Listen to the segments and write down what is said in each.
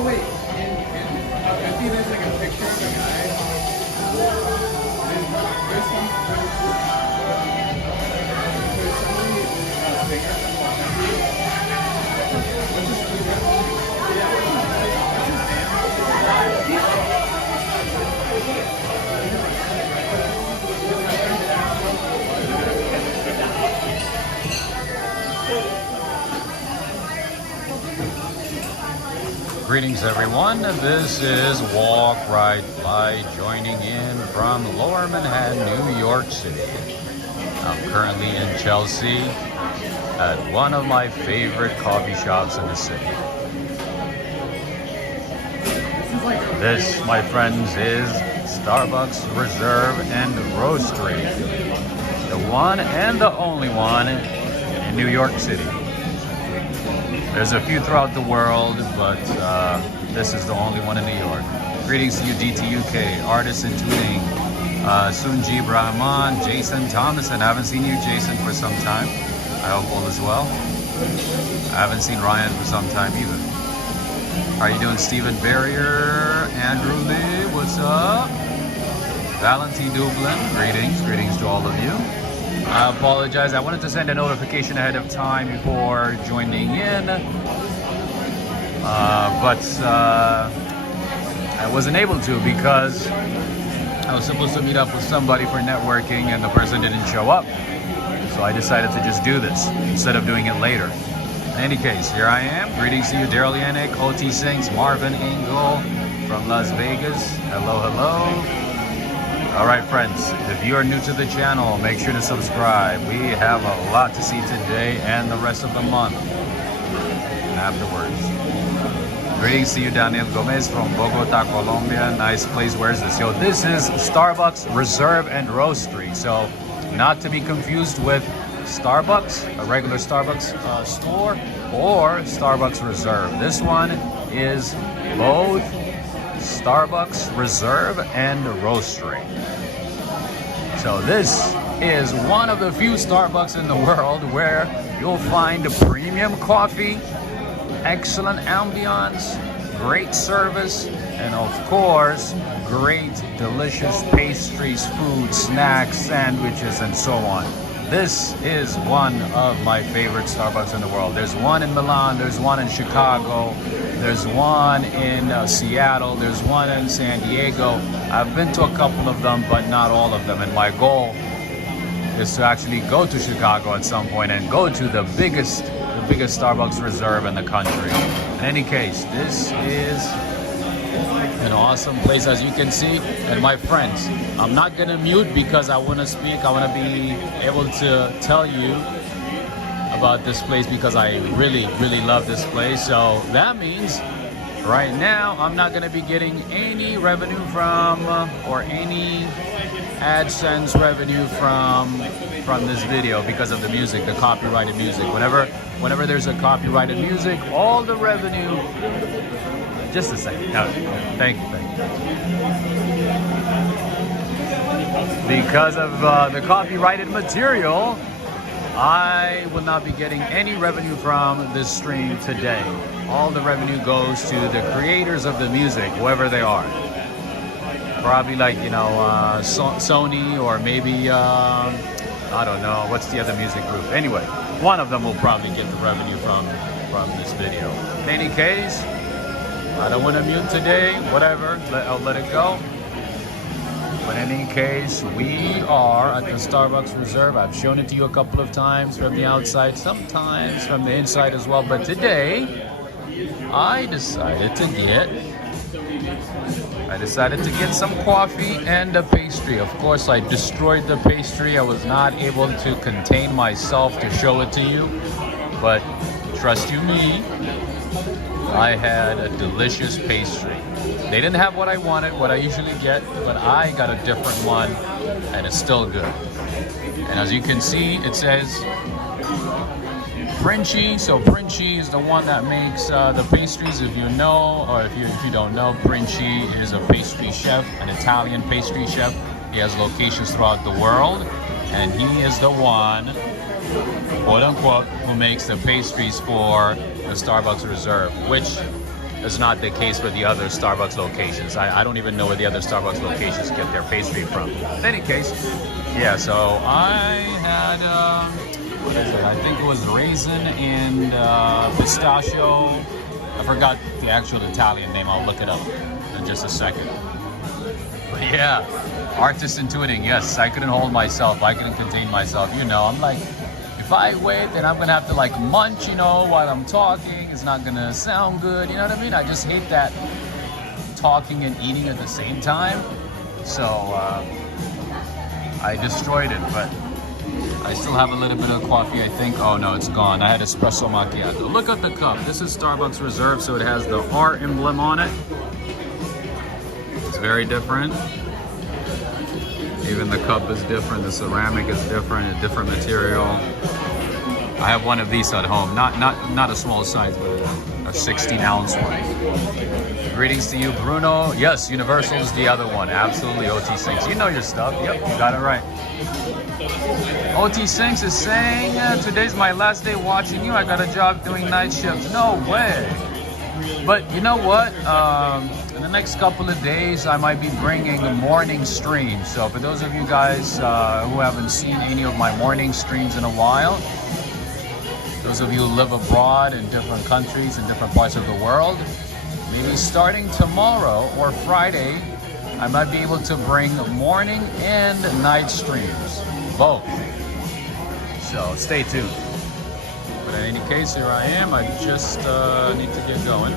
Oh wait, I see there's like a picture of a guy. There's somebody bigger than Greetings everyone, this is Walk Right Fly joining in from Lower Manhattan, New York City. I'm currently in Chelsea at one of my favorite coffee shops in the city. This, my friends, is Starbucks Reserve and Roastery. The one and the only one in New York City. There's a few throughout the world, but this is the only one in New York. Greetings to you, DTUK, Artists in Tuning, Sunji Brahman, Jason Thomason. I haven't seen you, Jason, for some time. I hope all is well. I haven't seen Ryan for some time either. How are you doing, Stephen Barrier? Andrew Lee, what's up? Valentine Dublin, greetings to all of you. I apologize. I wanted to send a notification ahead of time before joining in, but I wasn't able to because I was supposed to meet up with somebody for networking and the person didn't show up. So I decided to just do this instead of doing it later. In any case, here I am. Greetings to you, Daryl Yannick, OT Sings, Marvin Engel from Las Vegas. Hello. All right, friends, if you are new to the channel, make sure to subscribe. We have a lot to see today and the rest of the month and afterwards. Greetings to you, Daniel Gomez from Bogota, Colombia. Nice place. Where is this? Yo, this is Starbucks Reserve and Roastery. So, not to be confused with Starbucks, a regular Starbucks store, or Starbucks Reserve. This one is both Starbucks Reserve and Roastery. So this is one of the few Starbucks in the world where you'll find premium coffee, excellent ambiance, great service, and of course, great delicious pastries, food, snacks, sandwiches, and so on. This is one of my favorite Starbucks in the world. There's one in Milan, there's one in Chicago, there's one in Seattle, there's one in San Diego. I've been to a couple of them, but not all of them. And my goal is to actually go to Chicago at some point and go to the biggest Starbucks Reserve in the country. In any case, this is an awesome place, as you can see. And my friends, I'm not gonna mute because I want to speak. I want to be able to tell you about this place because I really love this place. So that means right now I'm not going to be getting any revenue from or any AdSense revenue from this video because of the music, the copyrighted music. Whenever there's a copyrighted music, all the revenue. Just a second. No, thank you. Because of the copyrighted material, I will not be getting any revenue from this stream today. All the revenue goes to the creators of the music, whoever they are. Probably like, Sony, or maybe, I don't know, what's the other music group? Anyway, one of them will probably get the revenue from this video. In any case, I don't want to mute today, whatever, I'll let it go. But in any case, we are at the Starbucks Reserve. I've shown it to you a couple of times from the outside, sometimes from the inside as well. But today, I decided to get some coffee and a pastry. Of course, I destroyed the pastry. I was not able to contain myself to show it to you. But trust you me, I had a delicious pastry. They didn't have what I wanted, what I usually get, but I got a different one, and it's still good. And as you can see, it says Princi. So Princi is the one that makes the pastries. If you know, or if you don't know, Princi is a pastry chef, an Italian pastry chef. He has locations throughout the world, and he is the one, quote unquote, who makes the pastries for the Starbucks Reserve, which It's not the case for the other Starbucks locations. I don't even know where the other Starbucks locations get their pastry from. In any case, yeah, so I had, what is it? I think it was raisin and pistachio. I forgot the actual Italian name. I'll look it up in just a second. But yeah, artist intuiting. Yes, I couldn't hold myself. I couldn't contain myself. You know, I'm like, if I wait, then I'm gonna have to like munch, you know, while I'm talking. It's not gonna sound good. You know what I mean? I just hate that talking and eating at the same time. So I destroyed it, but I still have a little bit of coffee, I think. Oh no, it's gone. I had espresso macchiato. Look at the cup. This is Starbucks Reserve, so it has the R emblem on it. It's very different. Even the cup is different. The ceramic is different. A different material. I have one of these at home. Not a small size, but a 16-ounce one. Greetings to you, Bruno. Yes, Universal is the other one. Absolutely, OT Sinks. You know your stuff. Yep, you got it right. OT Sinks is saying, today's my last day watching you. I got a job doing night shifts. No way. But you know what? In the next couple of days, I might be bringing a morning stream. So for those of you guys who haven't seen any of my morning streams in a while, those of you who live abroad in different countries in different parts of the world, maybe starting tomorrow or Friday, I might be able to bring morning and night streams, both. So stay tuned. But in any case, here I am. I just need to get going.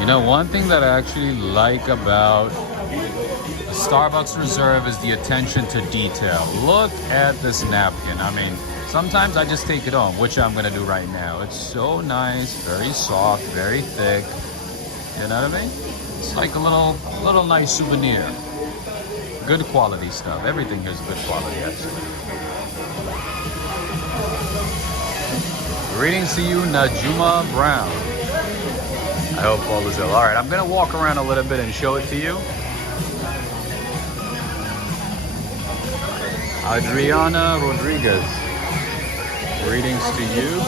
You know, one thing that I actually like about the Starbucks Reserve is the attention to detail. Look at this napkin. I mean, sometimes I just take it home, which I'm gonna do right now. It's so nice, very soft, very thick. You know what I mean? It's like a little nice souvenir. Good quality stuff. Everything here is good quality, actually. Greetings to you, Najuma Brown. I hope all is well. All right, I'm gonna walk around a little bit and show it to you. Adriana Rodriguez. Greetings to you.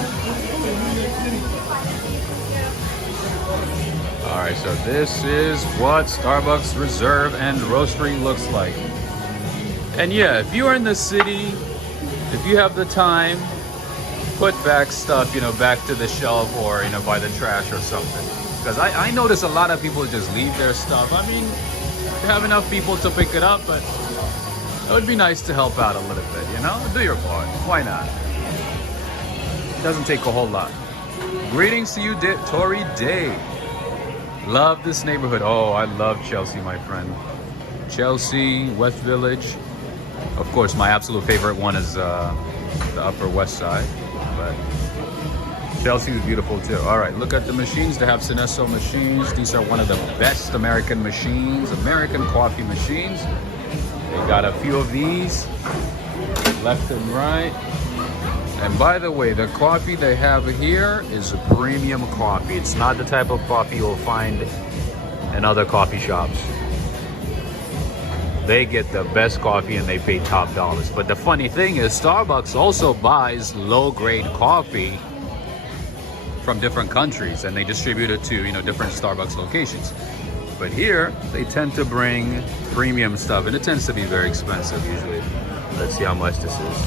All right, so this is what Starbucks Reserve and Roastery looks like. And yeah, if you are in the city, if you have the time, put back stuff, you know, back to the shelf or, you know, by the trash or something. Because I notice a lot of people just leave their stuff. I mean, you have enough people to pick it up, but it would be nice to help out a little bit, you know? Do your part. Why not? It doesn't take a whole lot. Greetings to you, Tori Day. Love this neighborhood. Oh, I love Chelsea, my friend. Chelsea, West Village. Of course, my absolute favorite one is the Upper West Side. But Chelsea is beautiful too. All right, look at the machines. They have Synesso machines. These are one of the best American machines, American coffee machines. They got a few of these, left and right. And by the way, the coffee they have here is a premium coffee. It's not the type of coffee you'll find in other coffee shops. They get the best coffee and they pay top dollars. But the funny thing is, Starbucks also buys low-grade coffee from different countries and they distribute it to, you know, different Starbucks locations. But here, they tend to bring premium stuff and it tends to be very expensive usually. Let's see how much this is.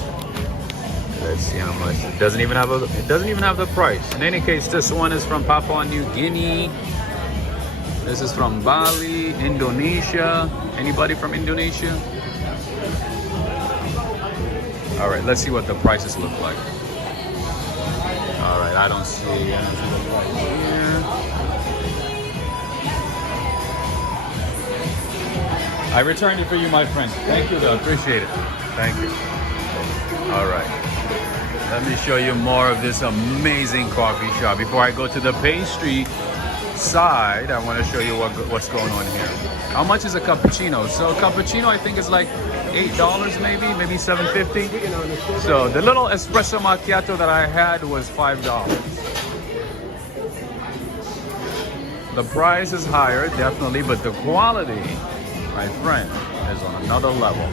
Let's see how much. It doesn't even have the price. In any case, this one is from Papua New Guinea. This is from Bali, Indonesia. Anybody from Indonesia? All right, let's see what the prices look like. All right, I don't see anything here. I returned it for you, my friend. Thank you, though. Appreciate it. Thank you. All right. Let me show you more of this amazing coffee shop. Before I go to the pastry side, I want to show you what's going on here. How much is a cappuccino? So a cappuccino, I think, is like $8 maybe $7.50. So the little espresso macchiato that I had was $5. The price is higher, definitely, but the quality, my friend, is on another level.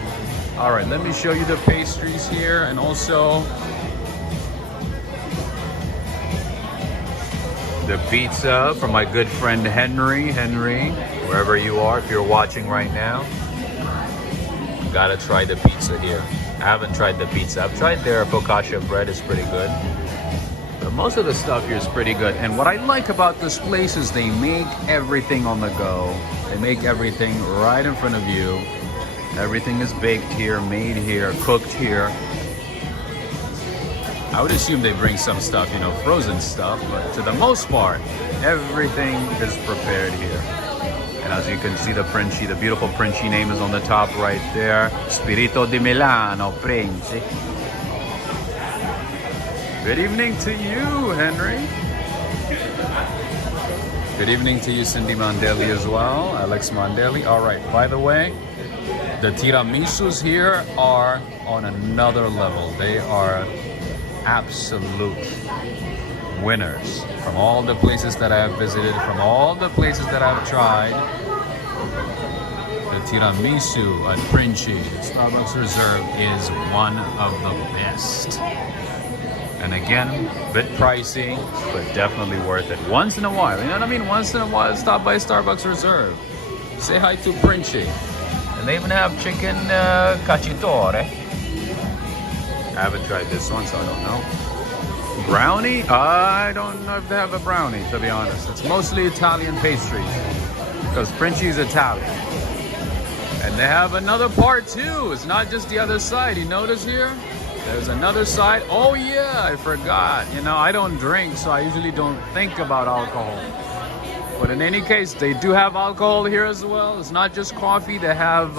All right, let me show you the pastries here, and also the pizza from my good friend Henry. Henry, wherever you are, if you're watching right now, gotta try the pizza here. I haven't tried the pizza. I've tried their focaccia bread, it's pretty good. But most of the stuff here is pretty good. And what I like about this place is they make everything on the go. They make everything right in front of you. Everything is baked here, made here, cooked here. I would assume they bring some stuff, you know, frozen stuff, but to the most part, everything is prepared here. And as you can see, the Princi, the beautiful Princi name is on the top right there. Spirito di Milano, Princi. Good evening to you, Henry. Good evening to you, Cindy Mandelli as well, Alex Mandelli. All right, by the way, the tiramisus here are on another level. They are absolute winners. From all the places that I have visited, from all the places that I've tried, the tiramisu at Princi, Starbucks Reserve, is one of the best. And again, a bit pricey, but definitely worth it. Once in a while, you know what I mean? Once in a while, stop by Starbucks Reserve. Say hi to Princi. And they even have chicken cacciatore. I haven't tried this one, so I don't know. Brownie? I don't know if they have a brownie, to be honest. It's mostly Italian pastries, because Princi is Italian. And they have another part too. It's not just the other side. You notice here? There's another side. Oh yeah, I forgot. You know, I don't drink, so I usually don't think about alcohol. But in any case, they do have alcohol here as well. It's not just coffee. They have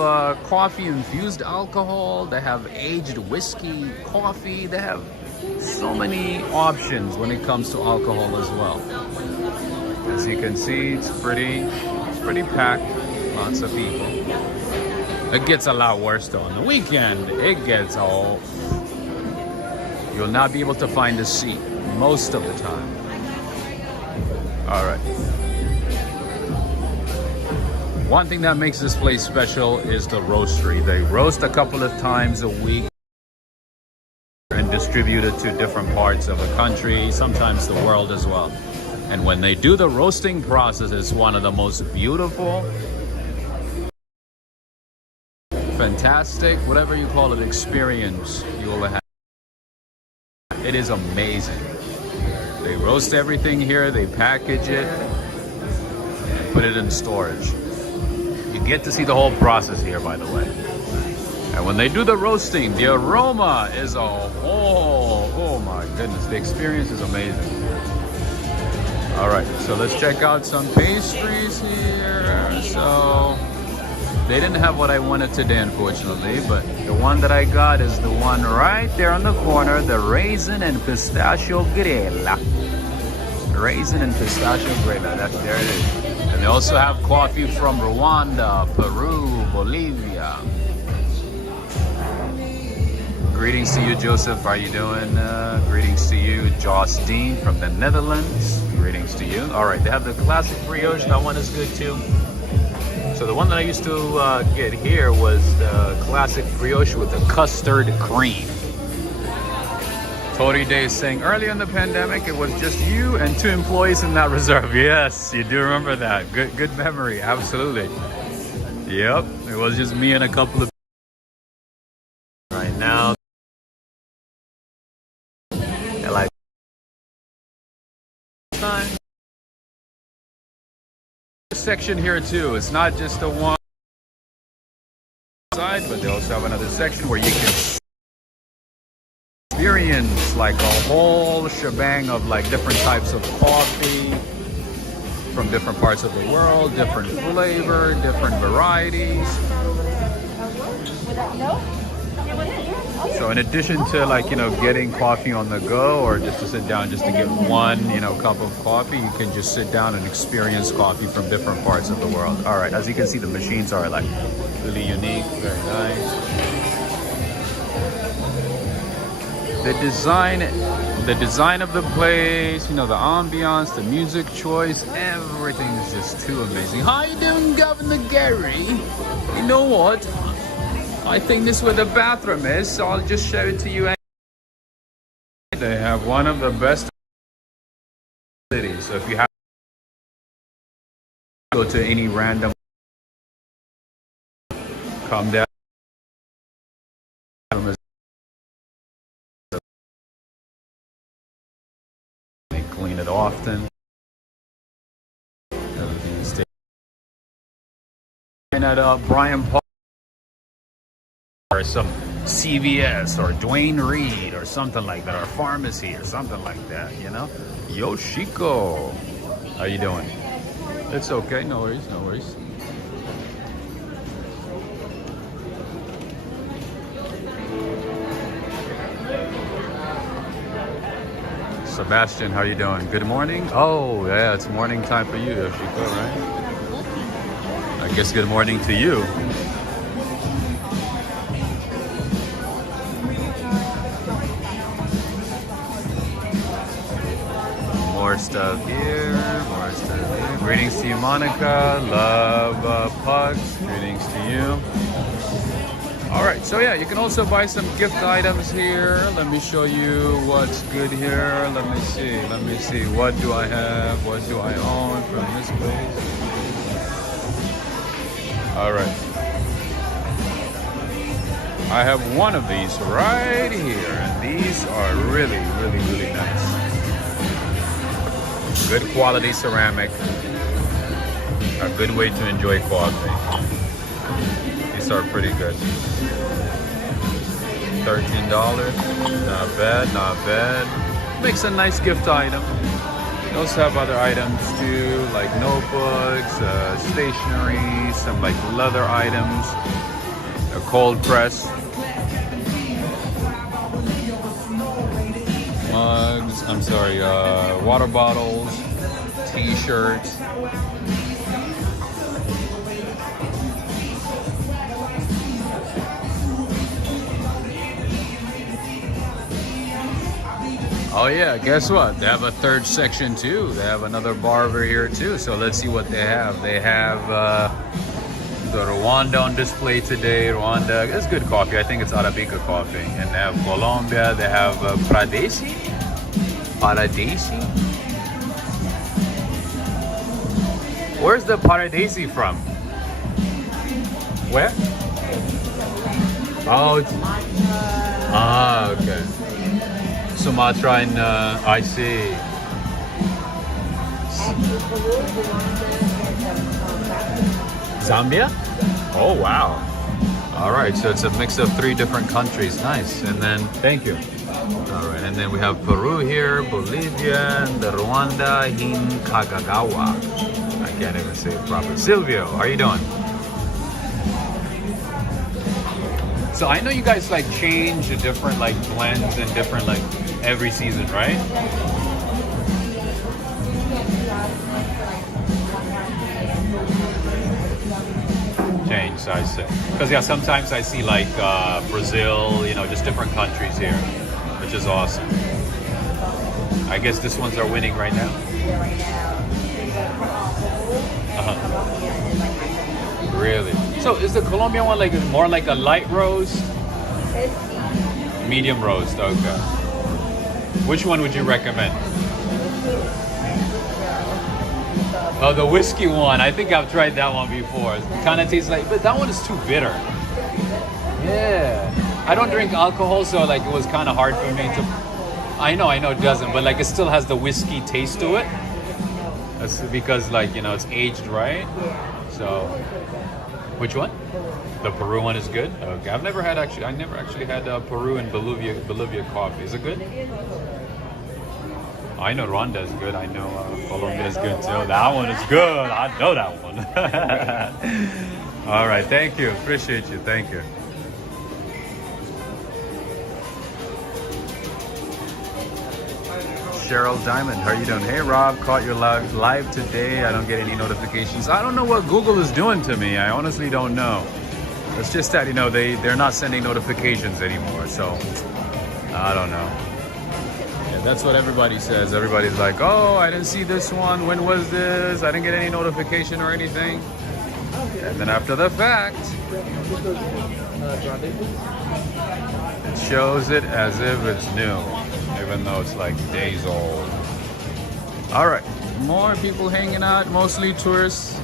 coffee-infused alcohol. They have aged whiskey, coffee. They have so many options when it comes to alcohol as well. As you can see, it's pretty packed. Lots of people. It gets a lot worse though. On the weekend, it gets all... You'll not be able to find a seat most of the time. All right. One thing that makes this place special is the roastery. They roast a couple of times a week and distribute it to different parts of the country, sometimes the world as well. And when they do the roasting process, it's one of the most beautiful, fantastic, whatever you call it, experience you will have. It is amazing. They roast everything here, they package it, and put it in storage. You get to see the whole process here, by the way. And when they do the roasting, the aroma is a whole, oh my goodness, the experience is amazing. All right, so let's check out some pastries here. So they didn't have what I wanted today, unfortunately, but the one that I got is the one right there on the corner, the raisin and pistachio grella. Raisin and pistachio grella, there it is. And they also have coffee from Rwanda, Peru, Bolivia. Greetings to you, Joseph. How are you doing? Greetings to you, Joss Dean from the Netherlands. Greetings to you. All right, they have the classic brioche. That one is good too. So the one that I used to get here was the classic brioche with the custard cream. Tori Day is saying, earlier in the pandemic, it was just you and 2 employees in that reserve. Yes, you do remember that. Good memory, absolutely. Yep, it was just me and a couple of... Right now, they're like... Section here too. It's not just the one side, but they also have another section where you can experience like a whole shebang of like different types of coffee from different parts of the world, different flavor, different varieties. So in addition to like, you know, getting coffee on the go or just to sit down just to get one, you know, cup of coffee, you can just sit down and experience coffee from different parts of the world. All right, as you can see, the machines are like really unique, very nice. The design of the place, you know, the ambiance, the music choice, everything is just too amazing. How you doing, Governor Gary? You know what? I think this is where the bathroom is, so I'll just show it to you. They have one of the best city. So if you have to go to any random, come down. They clean it often. Everything's taken. And at Brian Park or some CVS or Dwayne Reed or something like that, or pharmacy or something like that, you know? Yoshiko, how you doing? It's okay, no worries, no worries. Sebastian, how you doing? Good morning? Oh, yeah, it's morning time for you, Yoshiko, right? I guess good morning to you. More stuff here, more stuff here. Greetings to you, Monica. Love Pugs. Greetings to you. All right, so yeah, you can also buy some gift items here. Let me show you what's good here. Let me see. What do I have? What do I own from this place? All right. I have one of these right here, and these are really, really, really nice. Good quality ceramic. A good way to enjoy coffee. These are pretty good. $13. Not bad, not bad. Makes a nice gift item. We also have other items too, like notebooks, stationery, some like leather items, a cold press, mugs, water bottles, t-shirts. Oh yeah, guess what? They have a third section too. They have another bar over here too. So let's see what they have. They have the Rwanda on display today. Rwanda, it's good coffee. I think it's Arabica coffee. And they have Colombia. They have Paradesi. Paradesi? Where's the Paradesi from? Where? Oh, okay. Sumatra and I see. Zambia? Oh wow. All right, so it's a mix of 3 different countries. Nice. And then, thank you. All right, and then we have Peru here, Bolivia, and the Rwanda, Kagagawa. I can't even say it properly. Silvio, how are you doing? So I know you guys like change the different like blends and different like every season, right? Change, I say. Because yeah, sometimes I see like Brazil, you know, just different countries here, which is awesome. I guess this ones are winning right now. Really? So is the Colombian one like more like a light roast? Medium roast, okay. Which one would you recommend? Oh, the whiskey one. I think I've tried that one before. It kind of tastes like, but that one is too bitter. Yeah. I don't drink alcohol, so like it was kind of hard for me to... I know it doesn't, but like it still has the whiskey taste to it. That's because like, you know, it's aged, right? So... Which one? The Peru one is good? Okay, I never actually had Peru and Bolivia coffee. Is it good? I know Rwanda is good. I know Colombia is good too. That one is good. I know that one. All right, thank you. Appreciate you. Thank you. Cheryl Diamond, how are you doing? Hey Rob, caught your live today. I don't get any notifications. I don't know what Google is doing to me. I honestly don't know. It's just that, you know, they're not sending notifications anymore. So I don't know. Yeah, that's what everybody says. Everybody's like, oh, I didn't see this one. When was this? I didn't get any notification or anything. And then after the fact, it shows it as if it's new, even though it's like days old. All right, more people hanging out, mostly tourists,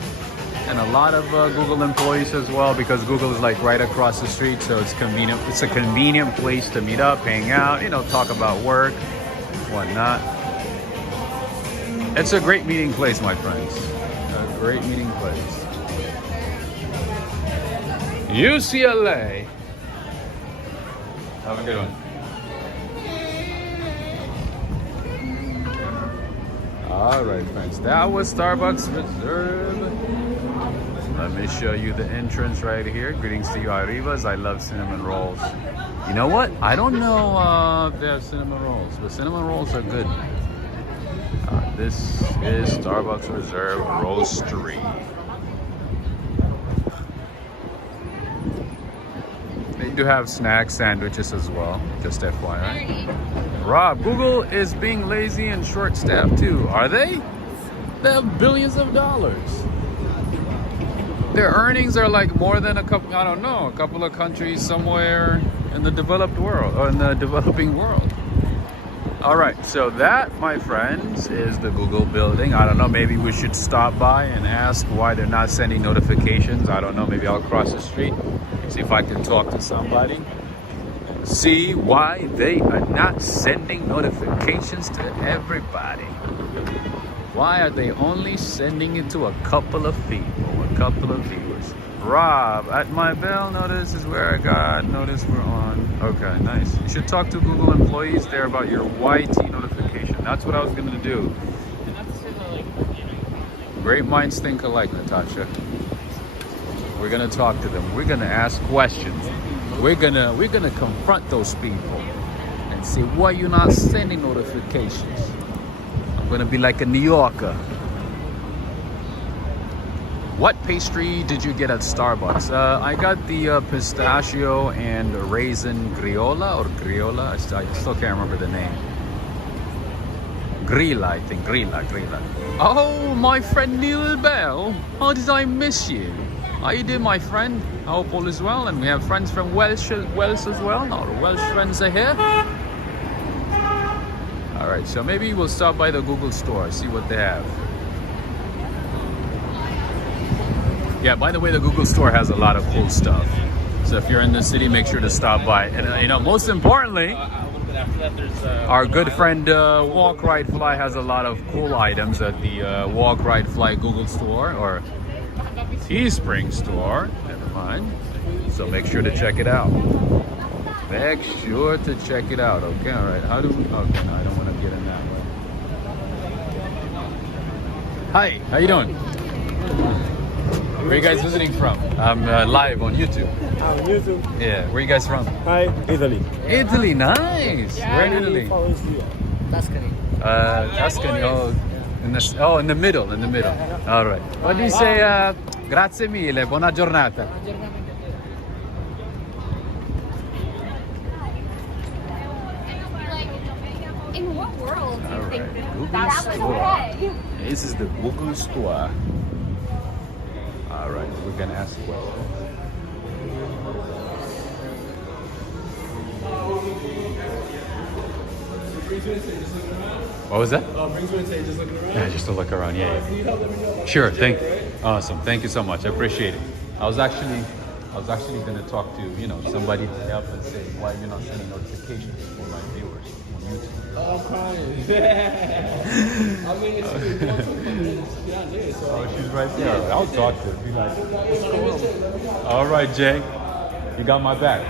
and a lot of Google employees as well, because Google is like right across the street, so it's convenient. It's a convenient place to meet up, hang out, you know, talk about work, whatnot. It's a great meeting place, my friends. A great meeting place. UCLA. Have a good one. All right, friends, that was Starbucks Reserve. Let me show you the entrance right here. Greetings to you, Arribas. I love cinnamon rolls. You know what? I don't know if they have cinnamon rolls, but cinnamon rolls are good. This is Starbucks Reserve Roastery. They do have snacks, sandwiches as well, just FYI. Rob, Google is being lazy and short-staffed too. Are they? They have billions of dollars. Their earnings are like more than a couple, I don't know, a couple of countries somewhere in the developed world, or in the developing world. All right, so that, my friends, is the Google building. I don't know, maybe we should stop by and ask why they're not sending notifications. I don't know, maybe I'll cross the street, see if I can talk to somebody. See why they are not sending notifications to everybody. Why are they only sending it to a couple of people, a couple of viewers? Rob, at my bell notice is where I got notice we're on. Okay, nice. You should talk to Google employees there about your YT notification. That's what I was gonna do. Great minds think alike, Natasha. We're gonna talk to them. We're gonna ask questions. We're gonna confront those people and see why you're not sending notifications. I'm gonna be like a New Yorker. What pastry did you get at Starbucks? I got the pistachio and raisin griola or griola. I still can't remember the name. Grilla, I think. Grilla. Oh, my friend Neil Bell. How did I miss you? How you doing, my friend? I hope all is well. And we have friends from Wales as well. Our Welsh friends are here. All right, so maybe we'll stop by the Google store, see what they have. Yeah, by the way, the Google store has a lot of cool stuff. So if you're in the city, make sure to stop by. And you know, most importantly, our good friend Walk Ride Fly has a lot of cool items at the Walk Ride Fly Google store, or Teespring store, never mind. So make sure to check it out. Make sure to check it out, okay? All right, how do we, okay, no, I don't want to get in that way. Hi, how you doing? Where are you guys visiting from? I'm live on YouTube. On YouTube? Yeah, where are you guys from? Hi, Italy. Italy, nice! Where in Italy? Tuscany. Tuscany, in the middle. All right. What do you say? Grazie mille, buona giornata. In what world do you think Google that was store. okay? This is the Google store. All right, we're gonna ask a question. What was that? Brings me to just looking around. Yeah, just to look around. Yeah. Can you help let me know? Sure. Awesome. Thank you so much. I appreciate it. I was actually gonna talk to somebody to help and say why you're not sending notifications for my viewers on YouTube. Oh, I'm crying. I mean, it's not there, so. Oh, she's right there. I'll talk to her. Be like, what's going on? All right, Jay. You got my back.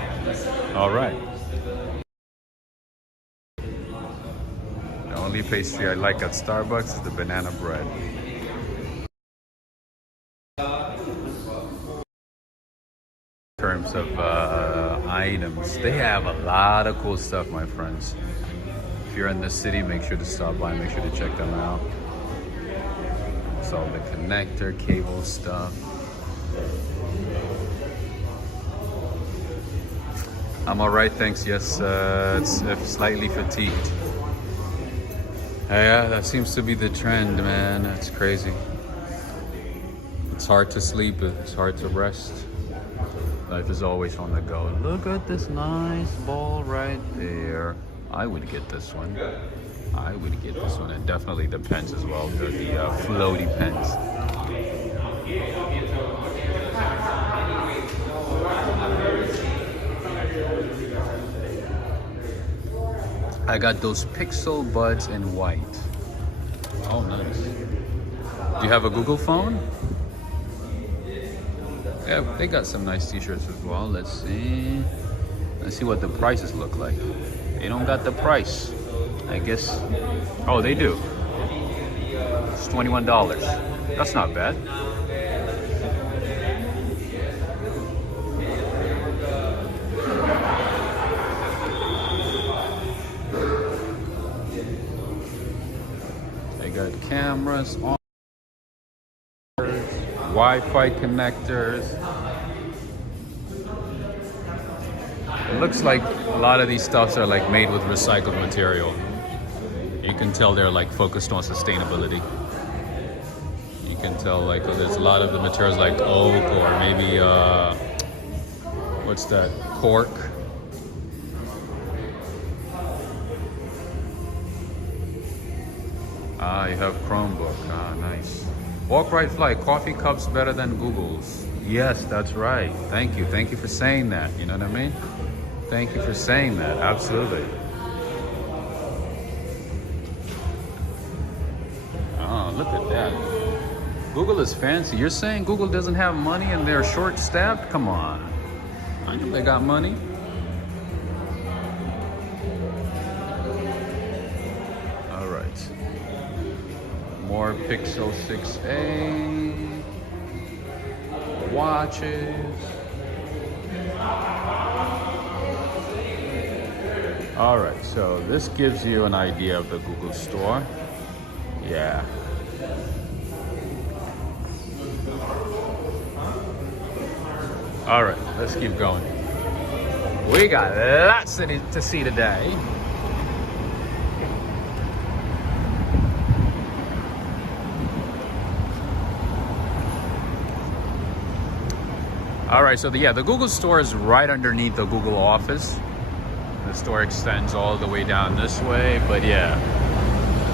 All right. The only pastry I like at Starbucks is the banana bread. In terms of items, they have a lot of cool stuff, my friends. If you're in the city, make sure to stop by, make sure to check them out. It's all the connector, cable stuff. I'm all right, thanks. Yes, it's slightly fatigued. Yeah, that seems to be the trend, man. That's crazy. It's hard to sleep, it's hard to rest. Life is always on the go. Look at this nice ball right there. I would get this one. I would get this one, and definitely the pens as well. The floaty pens. I got those Pixel Buds in white. Oh, nice. Do you have a Google phone? Yeah, they got some nice t-shirts as well. Let's see. Let's see what the prices look like. They don't got the price. I guess. Oh, they do. It's $21. That's not bad. They got cameras on. Wi-Fi connectors. It looks like a lot of these stuffs are like made with recycled material. You can tell they're like focused on sustainability. You can tell like there's a lot of the materials like oak or maybe what's that, cork. Ah, you have Chromebook. Ah, nice. Walk Right Fly, coffee cups better than Google's. Yes, that's right. Thank you. Thank you for saying that. You know what I mean? Thank you for saying that. Absolutely. Oh, look at that. Google is fancy. You're saying Google doesn't have money and they're short-staffed? Come on. I know they got money. All right. More Pixel 6a. Watches. All right, so this gives you an idea of the Google store. Yeah. All right, let's keep going. We got lots to see today. All right, so the Google store is right underneath the Google office. The store extends all the way down this way, but yeah,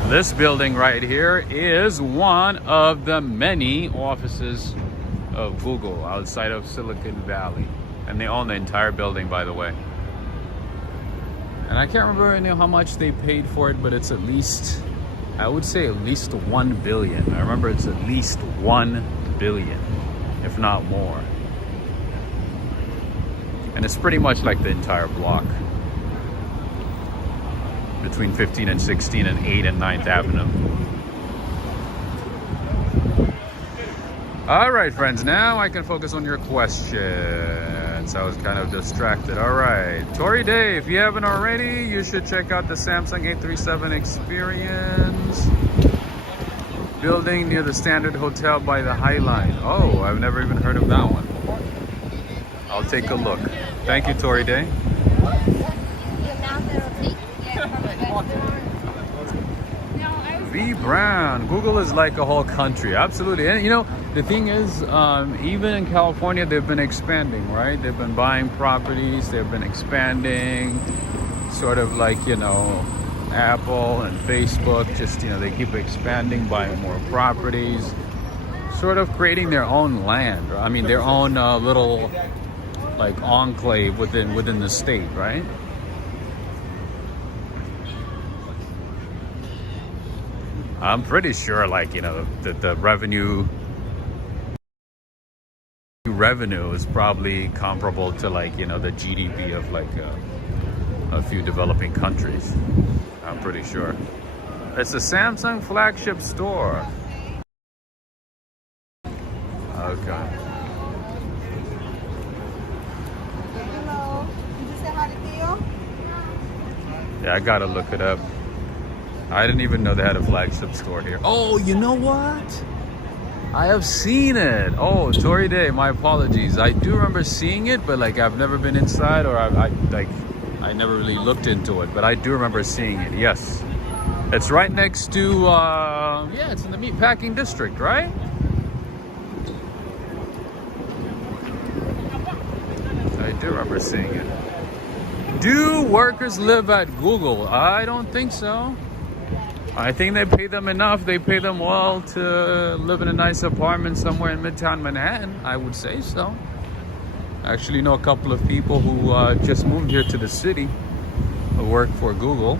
this building right here is one of the many offices of Google outside of Silicon Valley, and they own the entire building, by the way. And I can't remember how much they paid for it, but it's at least, I would say at least 1 billion. I remember it's at least 1 billion, if not more. And it's pretty much like the entire block between 15 and 16 and 8 and 9th Avenue. All right, friends, now I can focus on your questions. I was kind of distracted. All right, Tori Day, if you haven't already, you should check out the Samsung 837 Experience. Building near the Standard Hotel by the High Line. Oh, I've never even heard of that one. I'll take a look. Thank you, Tori Day. V Brown, Google is like a whole country. Absolutely. And you know, the thing is, even in California, they've been expanding, right? They've been buying properties, they've been expanding, sort of like, you know, Apple and Facebook, just, you know, they keep expanding, buying more properties, sort of creating their own land. I mean, their own little like enclave within the state, right? I'm pretty sure, like, you know, the revenue is probably comparable to, like, you know, the GDP of like a few developing countries. I'm pretty sure. It's a Samsung flagship store. Okay. Hello. Did you say hi to Theo? Yeah, I gotta look it up. I didn't even know they had a flagship store here. Oh, you know what? I have seen it. Oh, Tori Day, my apologies. I do remember seeing it, but like I've never been inside, or I never really looked into it, but I do remember seeing it. Yes. It's right next to yeah, it's in the meatpacking district, right? I do remember seeing it. Do workers live at Google? I don't think so. I think they pay them enough. They pay them well to live in a nice apartment somewhere in Midtown Manhattan. I would say so. I actually know a couple of people who just moved here to the city who work for Google,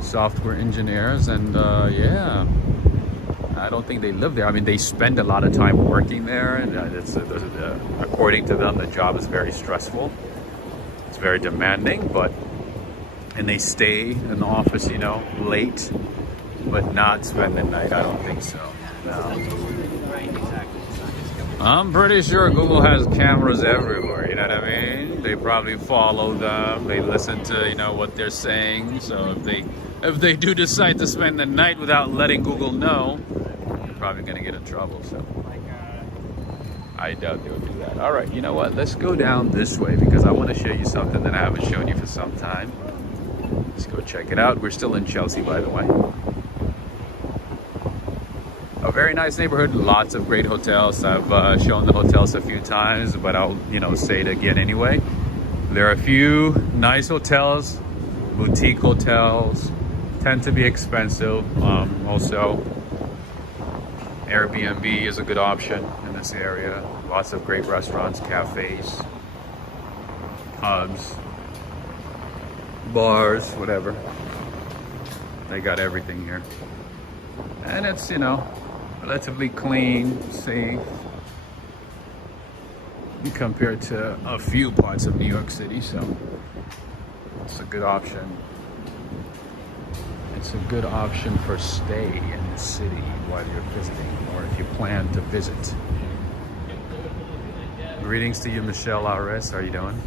software engineers, and yeah, I don't think they live there. I mean, they spend a lot of time working there, and according to them, the job is very stressful. It's very demanding, and they stay in the office, you know, late, but not spend the night. I don't think so. No. I'm pretty sure Google has cameras everywhere, you know what I mean? They probably follow them, they listen to, you know, what they're saying. So if they do decide to spend the night without letting Google know, they're probably gonna get in trouble. So I doubt they would do that. All right, you know what? Let's go down this way because I want to show you something that I haven't shown you for some time. Let's go check it out. We're still in Chelsea, by the way. A very nice neighborhood, lots of great hotels. I've shown the hotels a few times, but I'll, you know, say it again anyway. There are a few nice hotels, boutique hotels, tend to be expensive. Also, Airbnb is a good option in this area. Lots of great restaurants, cafes, pubs, bars, whatever. They got everything here. And it's, you know, relatively clean, safe, compared to a few parts of New York City, so it's a good option. It's a good option for stay in the city while you're visiting, or if you plan to visit. Greetings to you, Michelle Ares. How are you doing?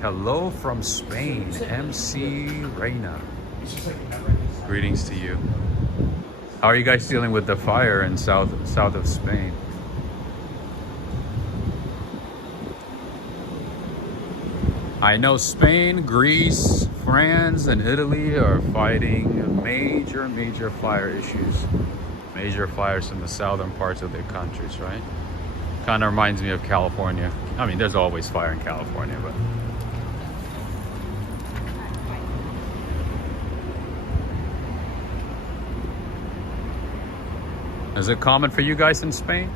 Hello from Spain, MC Reina. Greetings to you. How are you guys dealing with the fire in south of Spain? I know Spain, Greece, France, and Italy are fighting major fire issues. Major fires in the southern parts of their countries, right? Kind of reminds me of California. I mean, there's always fire in California, but is it common for you guys in Spain?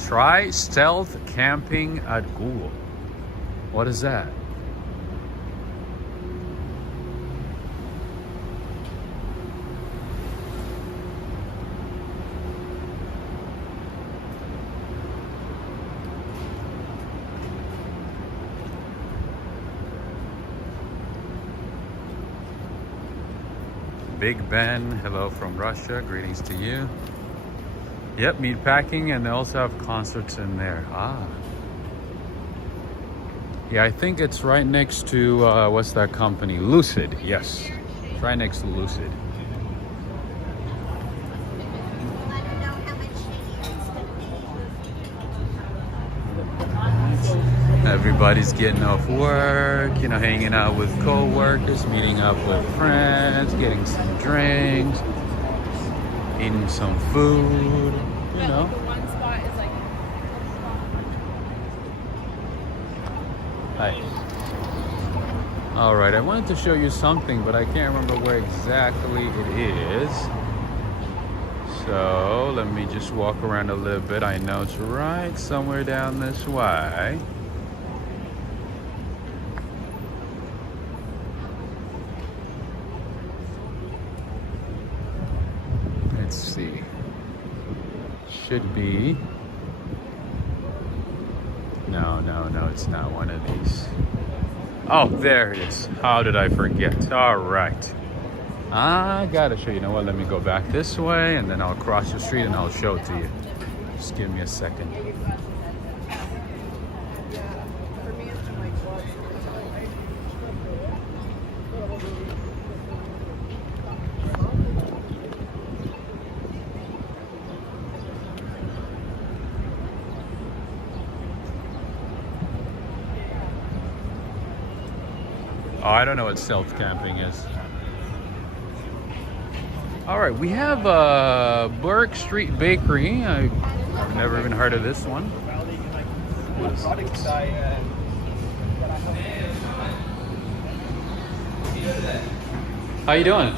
Try stealth camping at Google. What is that? Big Ben, hello from Russia. Greetings to you. Yep, meatpacking, and they also have concerts in there. Ah. Yeah, I think it's right next to, what's that company? Lucid, yes. It's right next to Lucid. Everybody's getting off work, you know, hanging out with co-workers, meeting up with friends, getting some drinks, eating some food, you know. One spot is like. Hi. All right, I wanted to show you something, but I can't remember where exactly it is. So let me just walk around a little bit. I know it's right somewhere down this way. Let's see. Should be. No, it's not one of these. Oh, there it is. How did I forget? All right. I gotta show you. You know what? Let me go back this way and then I'll cross the street and I'll show it to you. Just give me a second. Oh, I don't know what stealth camping is. All right, we have Burke Street Bakery. I've never even heard of this one. products that I have. How you doing?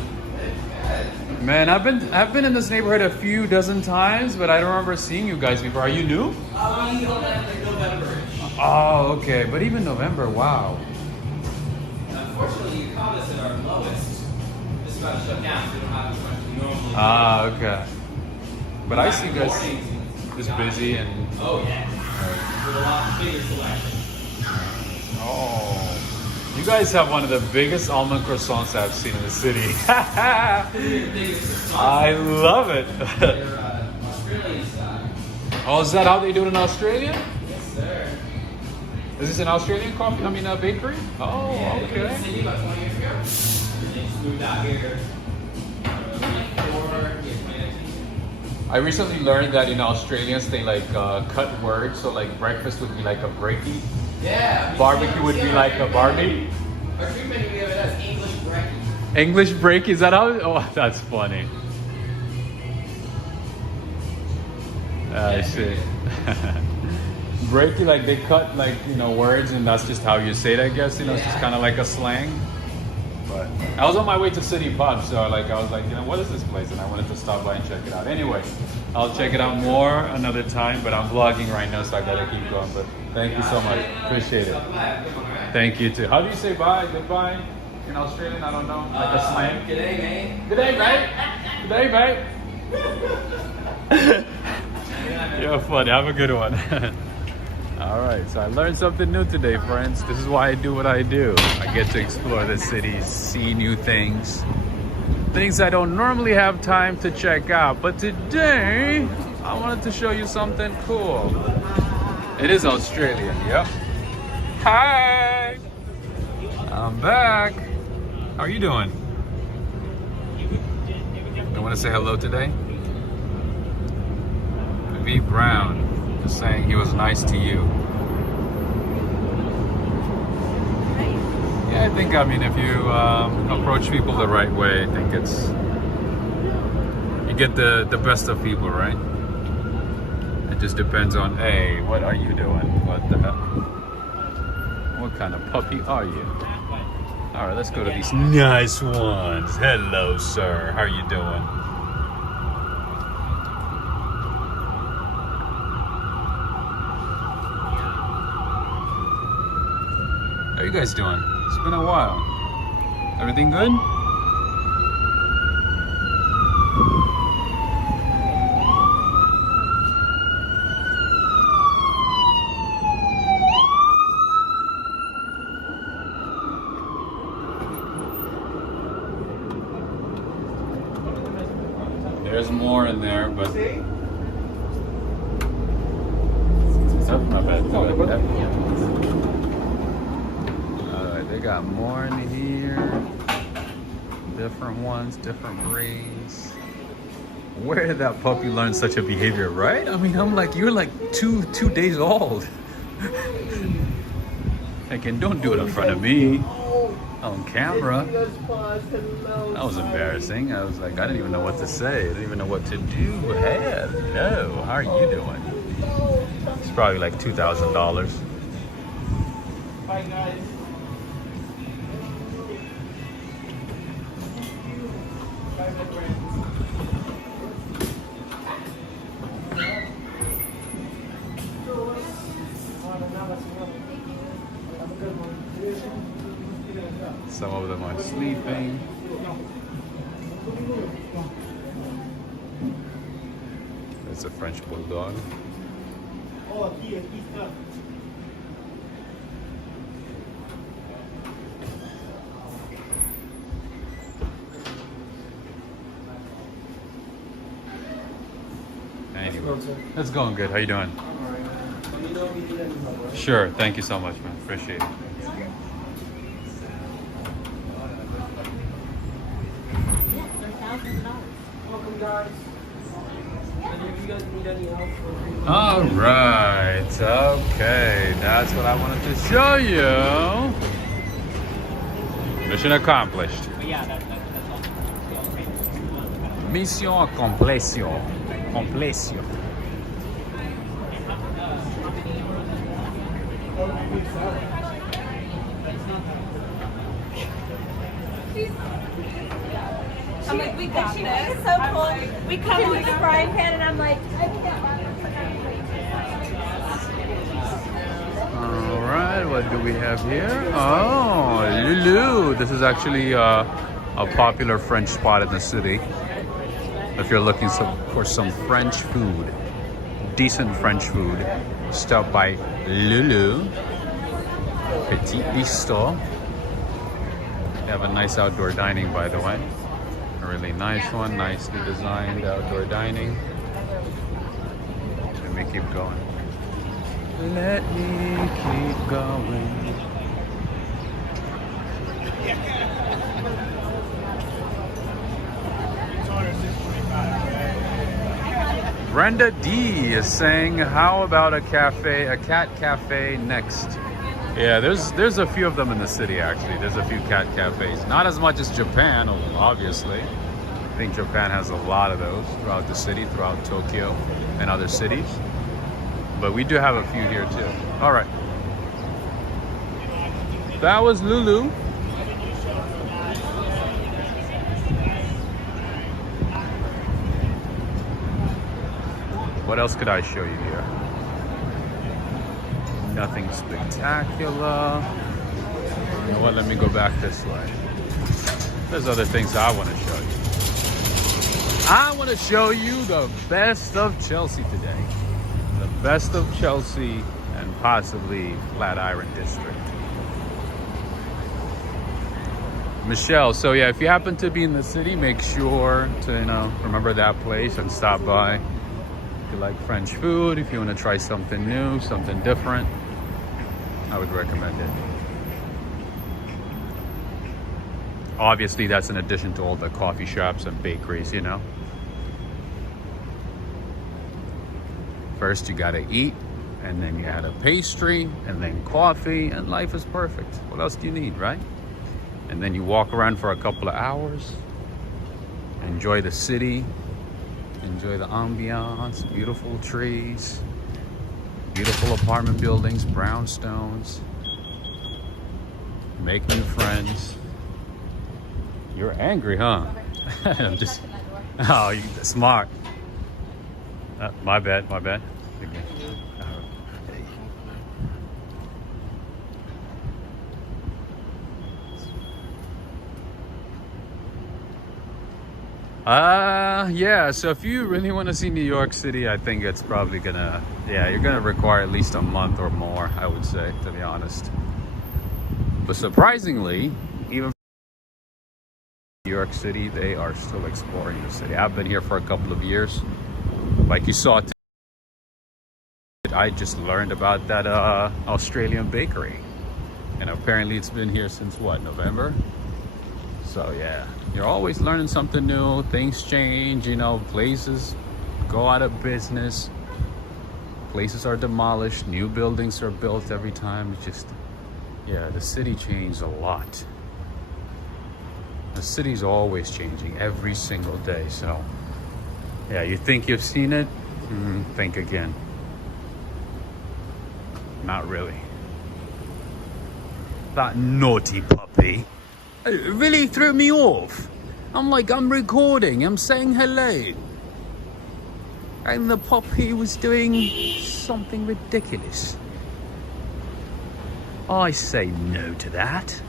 Man, I've been in this neighborhood a few dozen times, but I don't remember seeing you guys before. Are you new? We opened like November. Oh, okay. But even November, wow. Unfortunately, you caught us at our lowest. This is about to shut down, so we don't have as much as we normally do. Ah, okay. But I see you guys Mornings. just busy and Oh, yeah. With a lot bigger selection. oh, you guys have one of the biggest almond croissants I've seen in the city. I love it. They're Australian style. Oh, is that how they do it in Australia? Yes, sir. Is this an Australian coffee? I mean, a bakery? Oh, Yeah, they moved to okay. Sydney about 20 years ago. And they just moved out here. 2019. I recently learned that in Australians they like cut words, so like breakfast would be like a breaky, Yeah. barbecue would be like a barbie. Our drink menu we have it as English breakfast. English break, is that how? Oh, that's funny. I see. Breaky, like they cut like, you know, words and that's just how you say it, I guess. You know, it's just kind of like a slang. But I was on my way to City Pub, so like I was like, you know, what is this place? And I wanted to stop by and check it out. Anyway, I'll check it out more another time, but I'm vlogging right now, so I gotta keep going. But thank you so much. Appreciate it. Thank you too. How do you say bye? Goodbye? In Australian, I don't know. Like a slang? G'day, mate. G'day, mate. G'day, mate. You're funny. Have a good one. All right, so I learned something new today, friends. This is why I do what I do. I get to explore the city, see new things I don't normally have time to check out. But today, I wanted to show you something cool. It is Australian, yep. Hi! I'm back. How are you doing? You want to say hello today? V. Brown is saying he was nice to you. Yeah, I think, I mean, if you approach people the right way, I think you get the best of people, right? It just depends on, hey, what are you doing? What the hell? What kind of puppy are you? All right, let's go to these nice ones. Hello, sir. How are you doing? How you guys doing? It's been a while. Everything good? There's more in there, but oh, my bad. They got more in here. Different ones, different breeds. Where did that puppy learn such a behavior, right? I mean, I'm like, you're like two days old. Thinking, don't do it in front of me. On camera. That was embarrassing. I was like, I didn't even know what to say. I didn't even know what to do. Hello, how are you doing? It's probably like $2,000. Bye, guys. Bye, my friend. Some of them are sleeping. That's a French bulldog. Oh, here, here. Anyway, it's going good. How you doing? Sure. Thank you so much, man. Appreciate it. Welcome, guys. And if you guys need any help, All right. Okay. That's what I wanted to show you. Mission accomplished. Mission accomplished. Completion. I'm like, we got this. It's so cool. We come with the frying pan, and I'm like, I can't. All right, what do we have here? Oh, Lulu. This is actually a popular French spot in the city. If you're looking for some French food, decent French food, stop by Lulu. Petit Bistro. They have a nice outdoor dining, by the way. A really nice one, nicely designed outdoor dining. Let me keep going. Let me keep going. Brenda D is saying, how about a cat cafe next? Yeah, there's a few of them in the city, actually. There's a few cat cafes. Not as much as Japan, obviously. I think Japan has a lot of those throughout the city, throughout Tokyo and other cities. But we do have a few here too. All right. That was Lulu. What else could I show you here? Nothing spectacular. You know what? Let me go back this way. There's other things I want to show you. I want to show you the best of Chelsea today. The best of Chelsea and possibly Flatiron district. Michelle, so yeah, if you happen to be in the city, make sure to, remember that place and stop by. If you like French food, if you want to try something new, something different, I would recommend it. Obviously, that's in addition to all the coffee shops and bakeries, First, you gotta eat, and then you add a pastry, and then coffee, and life is perfect. What else do you need, right? And then you walk around for a couple of hours, enjoy the city, enjoy the ambiance, beautiful trees, beautiful apartment buildings, brownstones, make new friends. You're angry, huh? I'm just, oh, you're smart. My bad. Yeah, so if you really want to see New York City, I think it's probably you're gonna require at least a month or more, I would say, to be honest. But surprisingly, even New York City, they are still exploring the city. I've been here for a couple of years. Like you saw, I just learned about that Australian bakery. And apparently it's been here since what, November? So yeah, you're always learning something new. Things change, places go out of business. Places are demolished. New buildings are built every time. It's just, yeah, the city changed a lot. The city's always changing every single day. So yeah, you think you've seen it? Think again. Not really. That naughty puppy. It really threw me off. I'm recording, I'm saying hello. And the puppy was doing something ridiculous. I say no to that.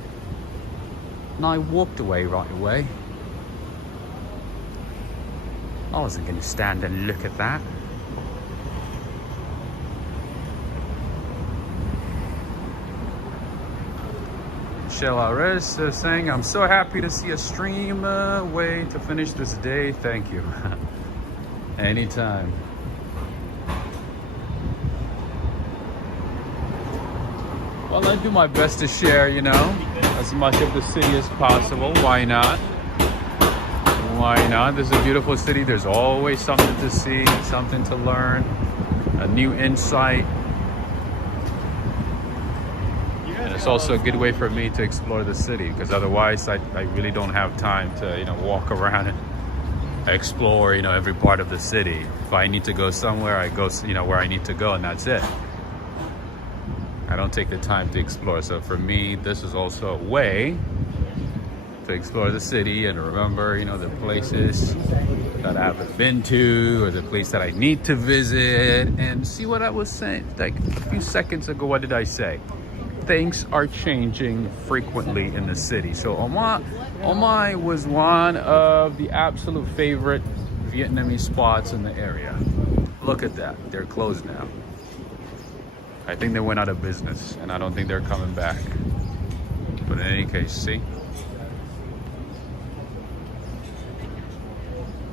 And I walked away right away. I wasn't going to stand and look at that. Michelle Ares saying, I'm so happy to see a stream. Way to finish this day. Thank you. Anytime. Well, I do my best to share, as much of the city as possible. Why not? Why not? This is a beautiful city. There's always something to see, something to learn, a new insight. And it's also a good way for me to explore the city, because otherwise I really don't have time to, walk around and explore, every part of the city. If I need to go somewhere, I go, where I need to go, and that's it. I don't take the time to explore. So for me, this is also a way to explore the city and remember, you know, the places that I haven't been to or the place that I need to visit. And see what I was saying like a few seconds ago. What did I say? Things are changing frequently in the city. So Omai was one of the absolute favorite Vietnamese spots in the area. Look at that, they're closed now. I think they went out of business and I don't think they're coming back. But in any case, see?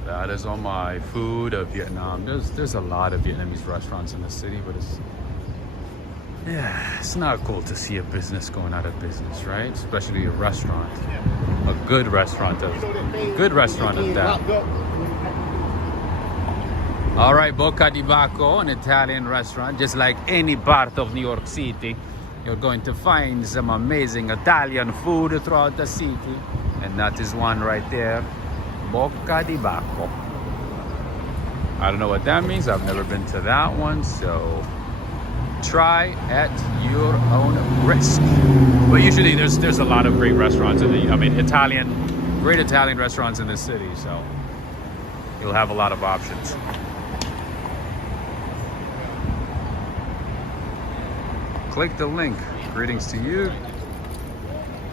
That is on my food of Vietnam. There's a lot of Vietnamese restaurants in the city, but it's not cool to see a business going out of business, right? Especially a restaurant, a good restaurant at that. All right, Boca di Bacco, an Italian restaurant, just like any part of New York City. You're going to find some amazing Italian food throughout the city, and that is one right there, Boca di Bacco. I don't know what that means. I've never been to that one, so try at your own risk. But usually there's a lot of great restaurants great Italian restaurants in the city, so you'll have a lot of options. Click the link. Greetings to you.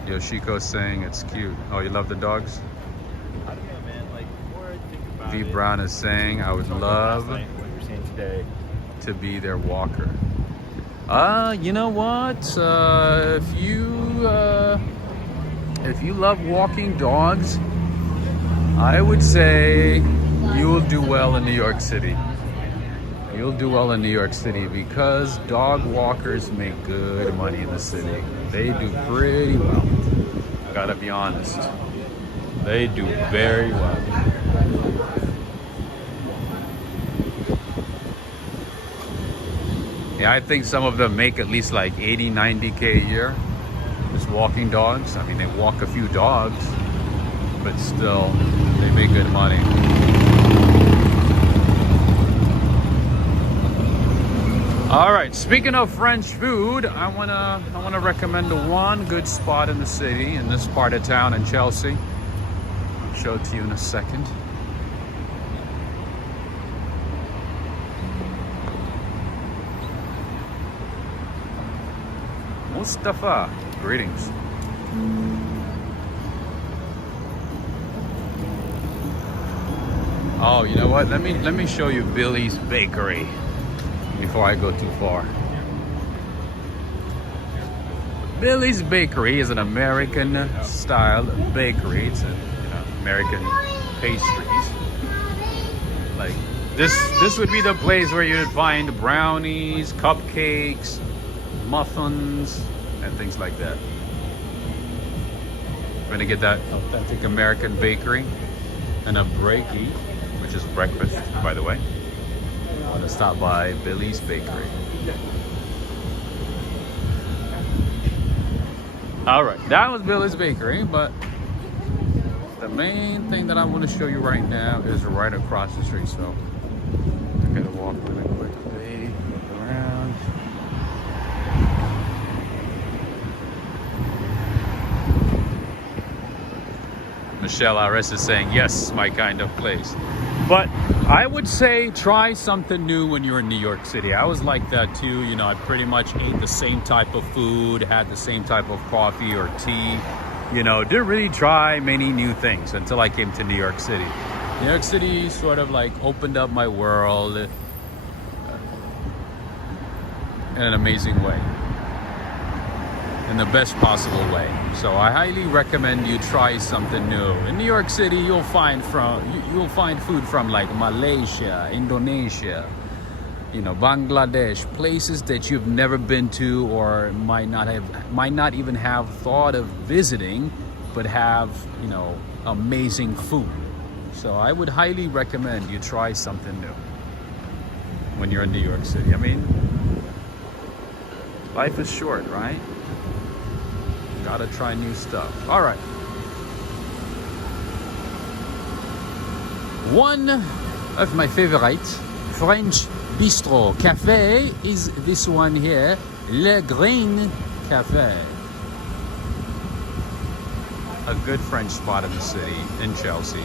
Yoshiko's saying it's cute. Oh, you love the dogs? I don't know, man. Like, more I think about V it, Brown is saying I would love what you're saying today. to be their walker. You know what? If you love walking dogs, I would say you will do well in New York City. You'll do well in New York City because dog walkers make good money in the city. They do pretty well. I gotta be honest. They do very well. Yeah, I think some of them make at least like 80, 90K a year. Just walking dogs. I mean, they walk a few dogs, but still, they make good money. All right, speaking of French food, I wanna recommend one good spot in the city, in this part of town in Chelsea. I'll show it to you in a second. Mustafa, greetings. Oh, you know what? Let me show you Billy's Bakery before I go too far. Billy's Bakery is an American style bakery. It's American pastries. Like this would be the place where you'd find brownies, cupcakes, muffins, and things like that. We're gonna get that authentic American bakery and a breaky, which is breakfast, by the way. I'm gonna stop by Billy's Bakery. All right, that was Billy's Bakery, but the main thing that I want to show you right now is right across the street. So I'm gonna walk really quickly, look around. Michelle Ares is saying, yes, my kind of place. But I would say try something new when you're in New York City. I was like that too. You know, I pretty much ate the same type of food, had the same type of coffee or tea. You know, didn't really try many new things until I came to New York City. New York City sort of like opened up my world in an amazing way. In the best possible way. So I highly recommend you try something new. In New York City, you'll find food from like Malaysia, Indonesia, you know, Bangladesh, places that you've never been to or might not even have thought of visiting, but have, you know, amazing food. So I would highly recommend you try something new when you're in New York City. I mean, life is short, right? Gotta try new stuff. All right. One of my favorite French bistro cafe is this one here Le Green Cafe. A good French spot in the city, in Chelsea.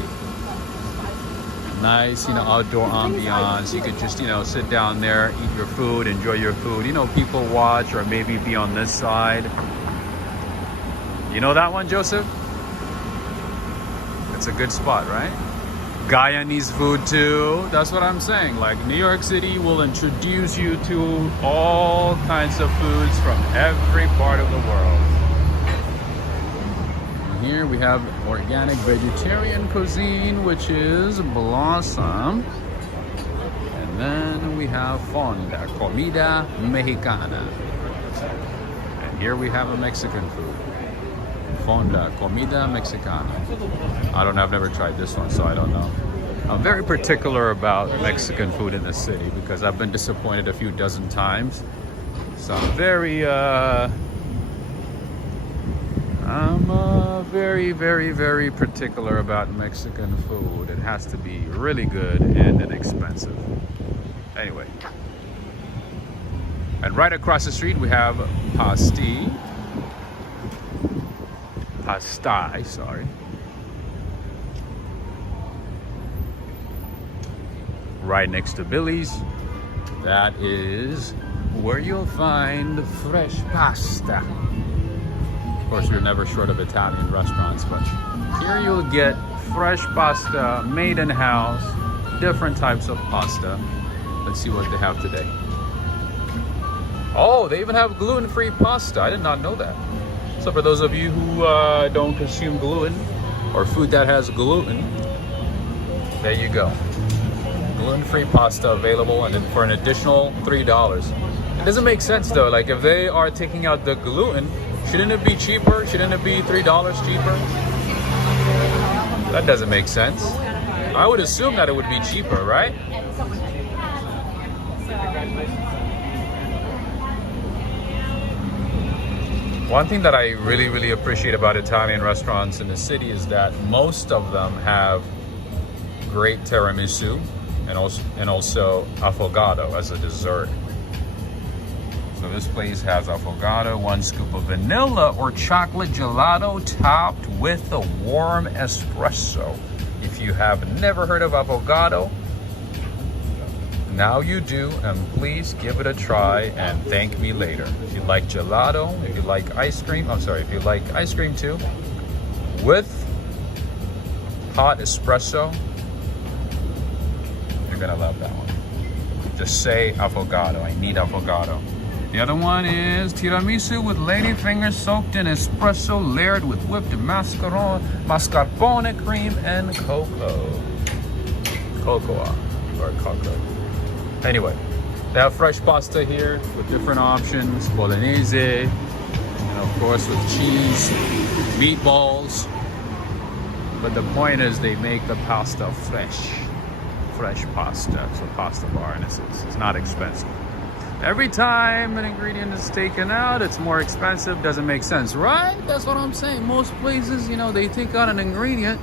Nice, you know, outdoor ambiance. You could just, you know, sit down there, eat your food, enjoy your food. You know, people watch or maybe be on this side. You know that one, Joseph? It's a good spot, right? Guyanese food too. That's what I'm saying. Like, New York City will introduce you to all kinds of foods from every part of the world. And here we have organic vegetarian cuisine, which is Blossom. And then we have Fonda, Comida Mexicana. And here we have a Mexican food. Fonda, Comida Mexicana. I've never tried this one, so I don't know. I'm very particular about Mexican food in the city because I've been disappointed a few dozen times. So I'm very, very particular about Mexican food. It has to be really good and inexpensive. Anyway. And right across the street we have Pastai, sorry. Right next to Billy's. That is where you'll find fresh pasta. Of course, you're never short of Italian restaurants, but here you'll get fresh pasta made in-house, different types of pasta. Let's see what they have today. Oh, they even have gluten-free pasta. I did not know that. So for those of you who don't consume gluten or food that has gluten, there you go. Gluten-free pasta available, and then for an additional $3. It doesn't make sense though. Like, if they are taking out the gluten, shouldn't it be cheaper? Shouldn't it be $3 cheaper? That doesn't make sense. I would assume that it would be cheaper, right? One thing that I really appreciate about Italian restaurants in the city is that most of them have great tiramisu and also affogato as a dessert. So this place has affogato, 1 scoop of vanilla or chocolate gelato topped with a warm espresso. If you have never heard of affogato, now you do, and please give it a try and thank me later. If you like gelato, if you like ice cream, if you like ice cream too, with hot espresso, you're gonna love that one. Just say affogato, I need affogato. The other one is tiramisu with ladyfingers soaked in espresso, layered with whipped mascarpone cream and cocoa. Anyway, they have fresh pasta here with different options, bolognese, and of course with cheese, meatballs. But the point is they make the pasta fresh pasta. It's a pasta bar, and it's not expensive. Every time an ingredient is taken out, it's more expensive. Doesn't make sense, right? That's what I'm saying. Most places, you know, they take out an ingredient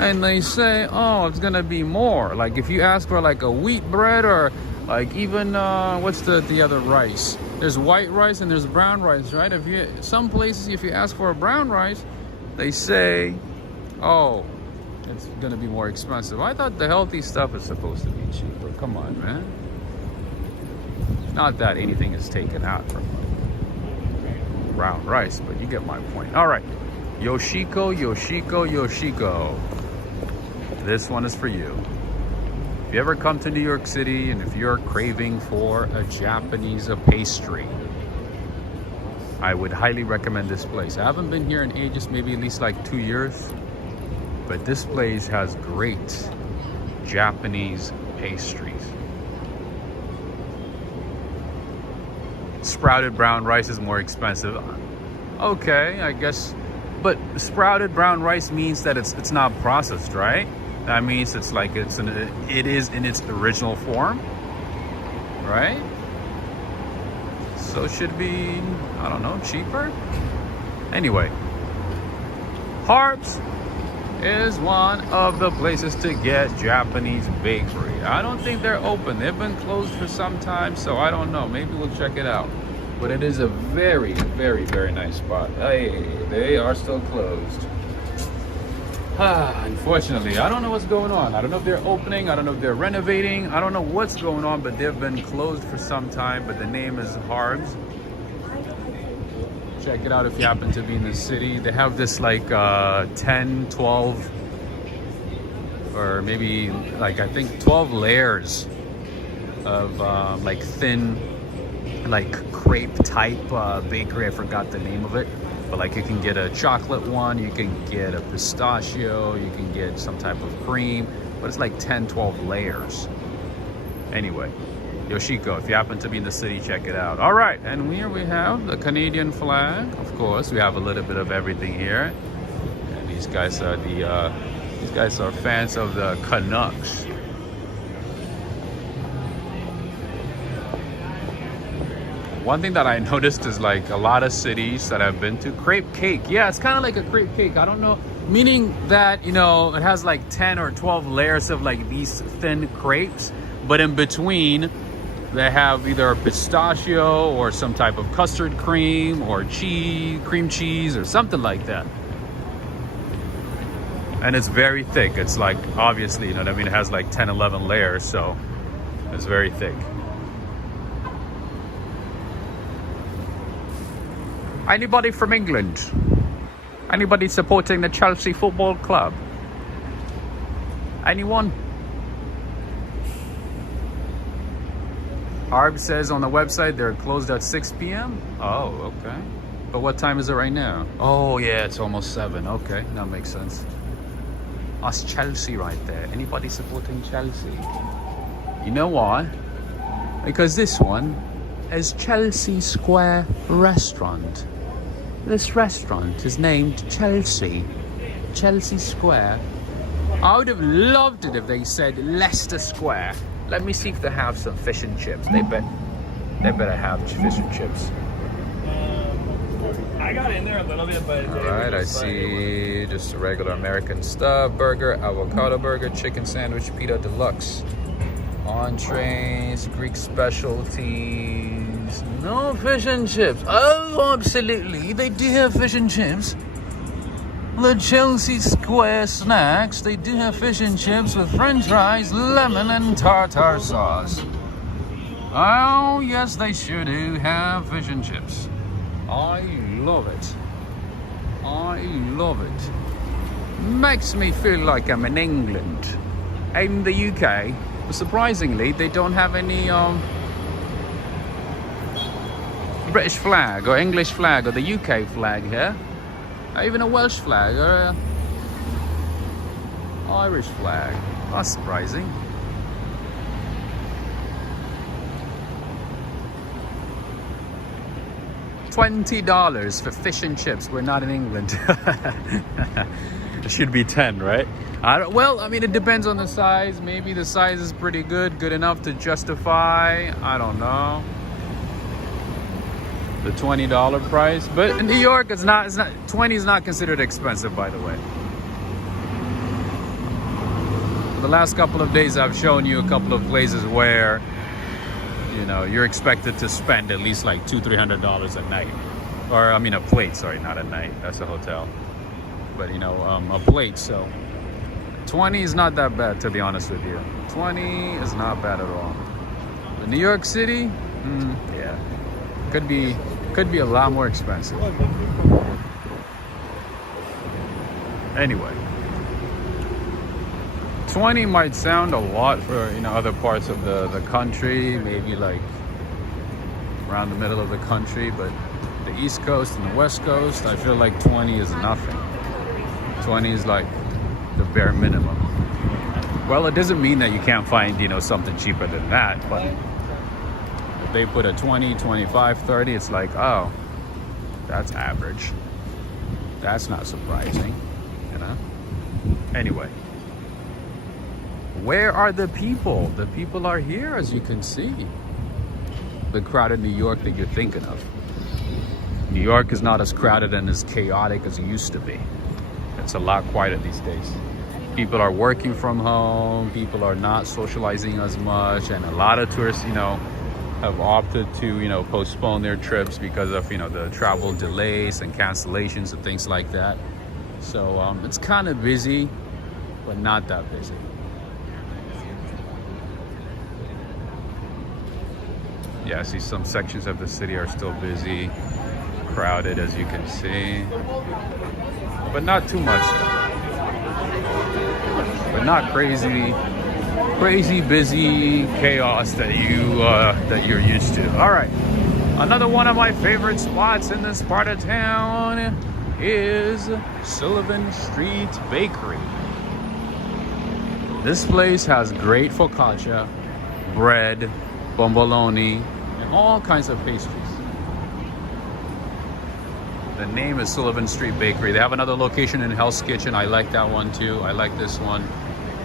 and they say, oh, it's gonna be more. Like if you ask for like a wheat bread or like even what's the other rice? There's white rice and there's brown rice, right? Some places, if you ask for a brown rice, they say, oh, it's gonna be more expensive. I thought the healthy stuff is supposed to be cheaper. Come on, man. Not that anything is taken out from brown rice, but you get my point. All right, Yoshiko. This one is for you. If you ever come to New York City and if you're craving for a Japanese pastry, I would highly recommend this place. I haven't been here in ages, maybe at least like 2 years, but this place has great Japanese pastries. Sprouted brown rice is more expensive. Okay, I guess, but sprouted brown rice means that it's not processed, right? That means it's like it is in its original form, right? So it should be, I don't know, cheaper. Anyway, Harps is one of the places to get Japanese bakery. I don't think they're open. They've been closed for some time, so I don't know. Maybe we'll check it out. But it is a very, very, very nice spot. Hey, they are still closed. Unfortunately, I don't know what's going on. I don't know if they're opening. I don't know if they're renovating. I don't know what's going on, but they've been closed for some time. But the name is Harbs. Check it out if you happen to be in the city. They have this like 10, 12, or maybe like I think 12 layers of like thin, like crepe type bakery. I forgot the name of it. But like you can get a chocolate one, you can get a pistachio, you can get some type of cream, but it's like 10, 12 layers. Anyway, Yoshiko, if you happen to be in the city, check it out. All right, and here we have the Canadian flag. Of course, we have a little bit of everything here. And these guys are fans of the Canucks. One thing that I noticed is like a lot of cities that I've been to, crepe cake. Yeah, it's kind of like a crepe cake. I don't know, meaning that, you know, it has like 10 or 12 layers of like these thin crepes, but in between they have either a pistachio or some type of custard cream or cheese, cream cheese or something like that. And it's very thick. It's like, obviously, you know what I mean? It has like 10, 11 layers, so it's very thick. Anybody from England? Anybody supporting the Chelsea Football Club? Anyone? Harb says on the website they're closed at 6 p.m. Oh, okay. But what time is it right now? Oh, yeah, it's almost 7. Okay, that makes sense. Us Chelsea right there. Anybody supporting Chelsea? You know why? Because this one is Chelsea Square Restaurant. This restaurant is named Chelsea Square. I would have loved it if they said Leicester Square. Let me see if they have some fish and chips. They better have fish and chips. I got in there a little bit, but... Alright, I see just a regular American stuff, burger, avocado burger, chicken sandwich, pita deluxe. Entrees, Greek specialties. No fish and chips. Oh, absolutely. They do have fish and chips. The Chelsea Square snacks. They do have fish and chips with french fries, lemon, and tartar sauce. Oh, yes, they sure do have fish and chips. I love it. I love it. Makes me feel like I'm in England. In the UK, surprisingly, they don't have any British flag or English flag or the UK flag here. Not even a Welsh flag or a Irish flag. That's surprising. $20 for fish and chips. We're not in England. It should be 10, right? Well, I mean, it depends on the size. Maybe the size is pretty good enough to justify, I don't know, the $20 price. But in New York, it's not 20 is not considered expensive, by the way. The last couple of days I've shown you a couple of places where, you know, you're expected to spend at least like $200-300 a night. Or I mean a plate, sorry, not a night, that's a hotel. But you know, a plate. So 20 is not that bad, to be honest with you. 20 is not bad at all. But New York City, yeah, could be a lot more expensive. Anyway, 20 might sound a lot for, you know, other parts of the country, maybe like around the middle of the country, but the East Coast and the West Coast, I feel like 20 is nothing. 20 is like the bare minimum. Well, it doesn't mean that you can't find, you know, something cheaper than that, but if they put a 20, 25, 30, it's like, oh, that's average. That's not surprising, you know? Anyway, where are the people? The people are here, as you can see. The crowded New York that you're thinking of. New York is not as crowded and as chaotic as it used to be. It's a lot quieter these days. People are working from home. People are not socializing as much, and a lot of tourists, you know, have opted to, you know, postpone their trips because of, you know, the travel delays and cancellations and things like that. So it's kind of busy, but not that busy. Yeah, I see some sections of the city are still busy, crowded as you can see, but not too much. But not crazy busy chaos that you're used to. All right, another one of my favorite spots in this part of town is Sullivan Street Bakery. This place has great focaccia, bread, bomboloni, and all kinds of pastries. The name is Sullivan Street Bakery. They have another location in Hell's Kitchen. I like that one too. I like this one.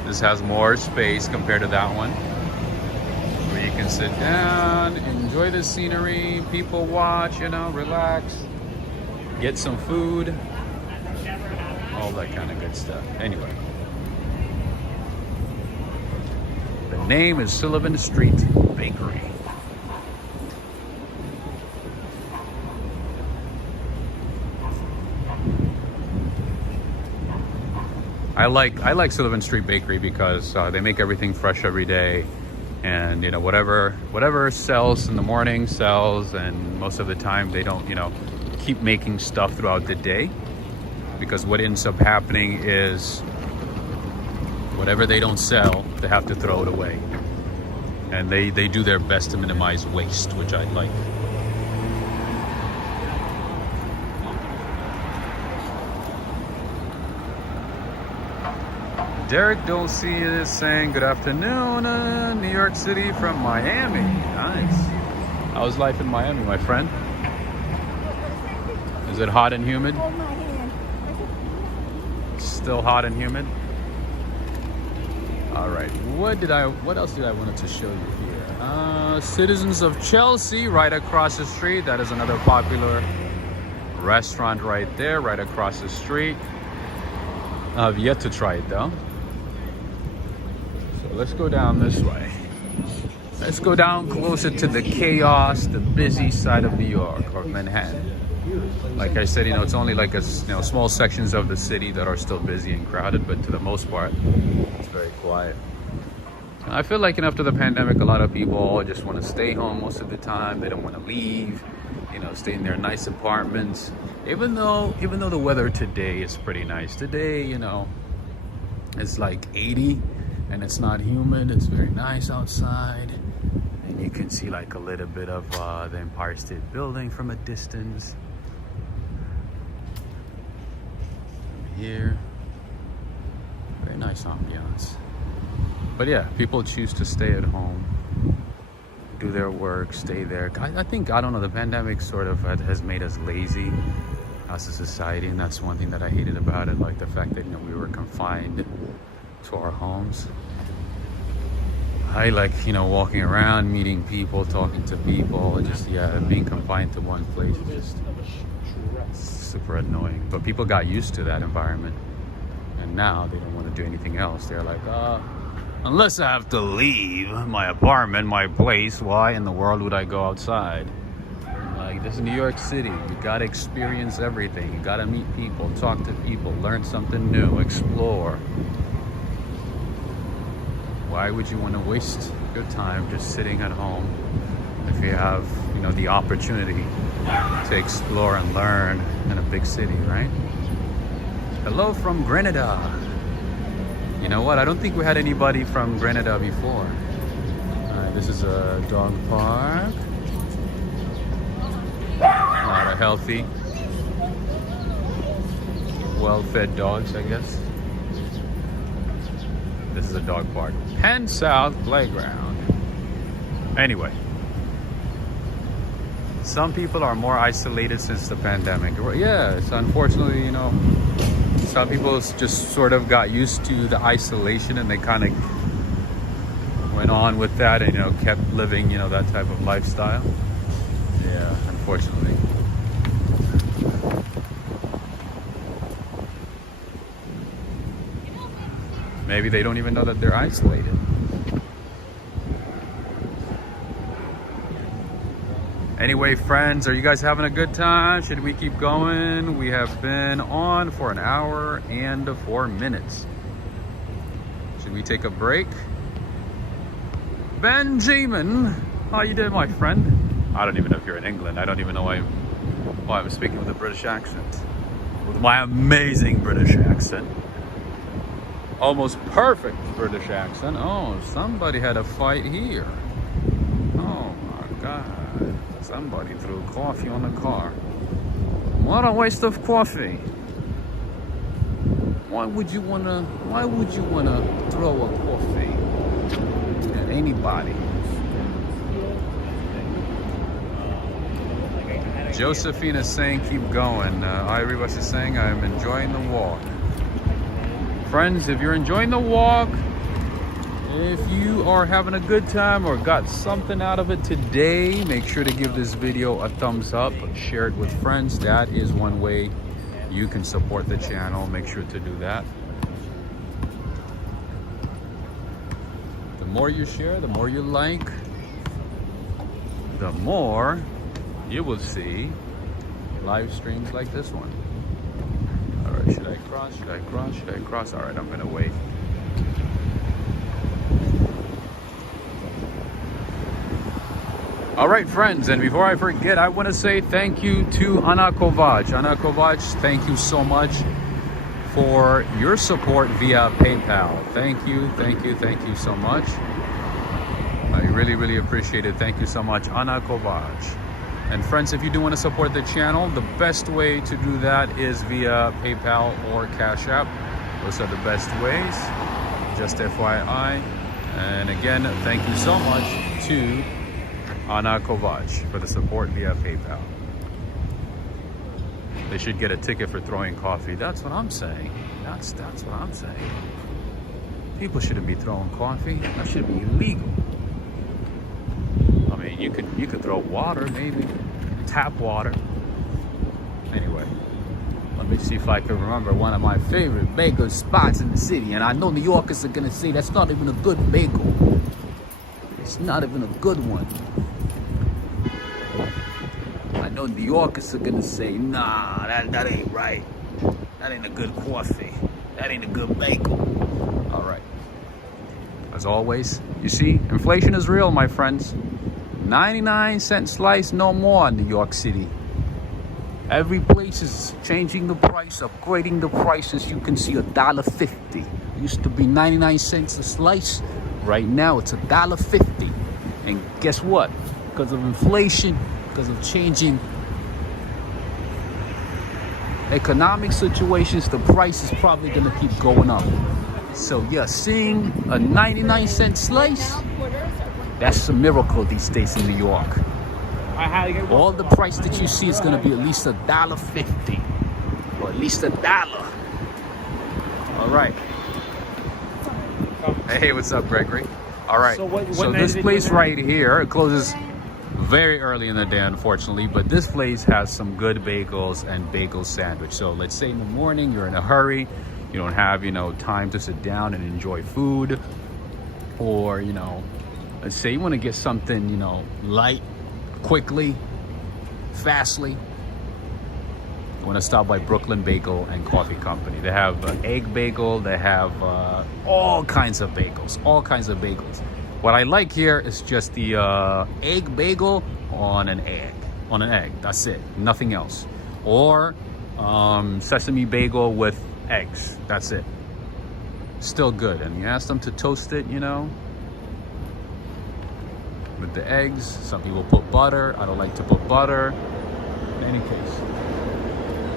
This has more space compared to that one, where you can sit down, enjoy the scenery, people watch, you know, relax, get some food, all that kind of good stuff. Anyway, the name is Sullivan Street Bakery. I like Sullivan Street Bakery because they make everything fresh every day, and you know, whatever sells in the morning sells, and most of the time they don't, you know, keep making stuff throughout the day, because what ends up happening is whatever they don't sell, they have to throw it away, and they do their best to minimize waste, which I like. Derek Dulce is saying good afternoon, New York City from Miami. Nice. How's life in Miami, my friend? Is it hot and humid? Still hot and humid? All right. What else did I wanted to show you here? Citizens of Chelsea, right across the street. That is another popular restaurant right there, right across the street. I've yet to try it though. Let's go down this way. Let's go down closer to the chaos, the busy side of New York or Manhattan. Like I said, you know, it's only like small sections of the city that are still busy and crowded, but to the most part, it's very quiet. And I feel like, after the pandemic, a lot of people just want to stay home most of the time. They don't want to leave, you know, stay in their nice apartments. Even though the weather today is pretty nice. Today, you know, it's like 80. And it's not humid. It's very nice outside, and you can see like a little bit of the Empire State Building from a distance. Here, very nice ambiance. But yeah, people choose to stay at home, do their work, stay there. I don't know, the pandemic sort of has made us lazy as a society, and that's one thing that I hated about it, like the fact that, you know, we were confined to our homes. I like, you know, walking around, meeting people, talking to people, just, yeah, being confined to one place is just super annoying. But people got used to that environment, and now they don't want to do anything else. They're like, unless I have to leave my apartment, my place, why in the world would I go outside? Like, this is New York City. You gotta experience everything. You gotta meet people, talk to people, learn something new, explore. Why would you want to waste your time just sitting at home if you have, you know, the opportunity to explore and learn in a big city, right? Hello from Grenada. You know what? I don't think we had anybody from Grenada before. This is a dog park. A lot of healthy, well-fed dogs, I guess. This is a dog park. Penn South Playground. Anyway, some people are more isolated since the pandemic. Yeah, it's unfortunately, you know, some people just sort of got used to the isolation, and they kind of went on with that and, you know, kept living, you know, that type of lifestyle. Yeah, unfortunately. Maybe they don't even know that they're isolated. Anyway, friends, are you guys having a good time? Should we keep going? We have been on for an hour and 4 minutes. Should we take a break? Benjamin, how you doing, my friend? I don't even know if you're in England. I don't even know why I'm speaking with a British accent. With my amazing British accent. Almost perfect British accent. Oh, somebody had a fight here. Oh my God. Somebody threw coffee on the car. What a waste of coffee. Why would you wanna throw a coffee at anybody? Josephine is saying keep going. Iribas is saying I'm enjoying the walk. Friends, if you're enjoying the walk, if you are having a good time or got something out of it today, make sure to give this video a thumbs up, share it with friends. That is one way you can support the channel. Make sure to do that. The more you share, the more you like, the more you will see live streams like this one. All right, should I cross? Should I cross? Should I cross? All right, I'm gonna wait. All right, friends, and before I forget, I want to say thank you to Anna Kovac. Anna Kovac, thank you so much for your support via PayPal. Thank you, thank you, thank you so much. I really, really appreciate it. Thank you so much, Anna Kovac. And friends, if you do want to support the channel, the best way to do that is via PayPal or Cash App. Those are the best ways, just FYI. And again, thank you so much to Anna Kovac for the support via PayPal. They should get a ticket for throwing coffee. That's what I'm saying. That's what I'm saying. People shouldn't be throwing coffee. That should be illegal. I mean, you could throw water, maybe tap water. Anyway, let me see if I can remember one of my favorite bagel spots in the city. And I know New Yorkers are gonna say that's not even a good bagel. It's not even a good one. I know New Yorkers are gonna say, nah, that ain't right. That ain't a good coffee. That ain't a good bagel. All right. As always, you see, inflation is real, my friends. 99-cent slice, no more in New York City. Every place is changing the price, upgrading the prices. You can see $1.50. Used to be 99 cents a slice. Right now it's $1.50. And guess what? Because of inflation, because of changing economic situations, the price is probably going to keep going up. So yeah, seeing a 99-cent slice, that's a miracle these days in New York. All the price that you see is going to be at least $1.50, or at least $1. All right. Hey, what's up, Gregory? All right. So this place right here, it closes very early in the day, unfortunately, but this place has some good bagels and bagel sandwich. So let's say in the morning you're in a hurry, you don't have, time to sit down and enjoy food, or, let's say you want to get something, light, quickly, fastly. You want to stop by Brooklyn Bagel and Coffee Company. They have egg bagel, they have all kinds of bagels, What I like here is just the egg bagel on an egg. That's it, nothing else. Or sesame bagel with eggs. That's it. Still good. And you ask them to toast it, with the eggs. Some people put butter. I don't like to put butter. In any case,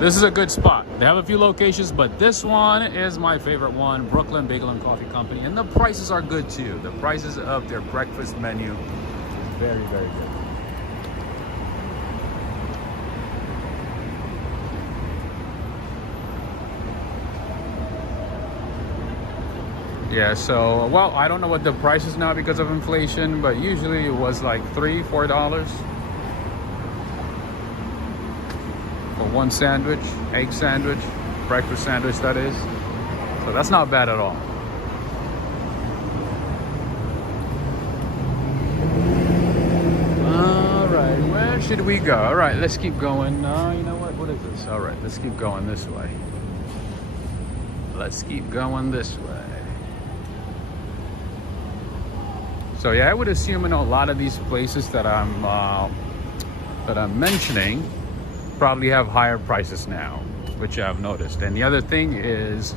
this is a good spot. They have a few locations, but this one is my favorite one, Brooklyn Bagel and Coffee Company. And the prices are good too. The prices of their breakfast menu is very, very good. Yeah, so, well, I don't know what the price is now because of inflation, but usually it was like $3, $4 for one sandwich, egg sandwich, breakfast sandwich, that is. So that's not bad at all. All right, where Where should we go? All right, let's keep going. You know what is this? All right, let's keep going this way. Let's keep going this way. So yeah, I would assume, you know, a lot of these places that I'm mentioning probably have higher prices now, which I've noticed. And the other thing is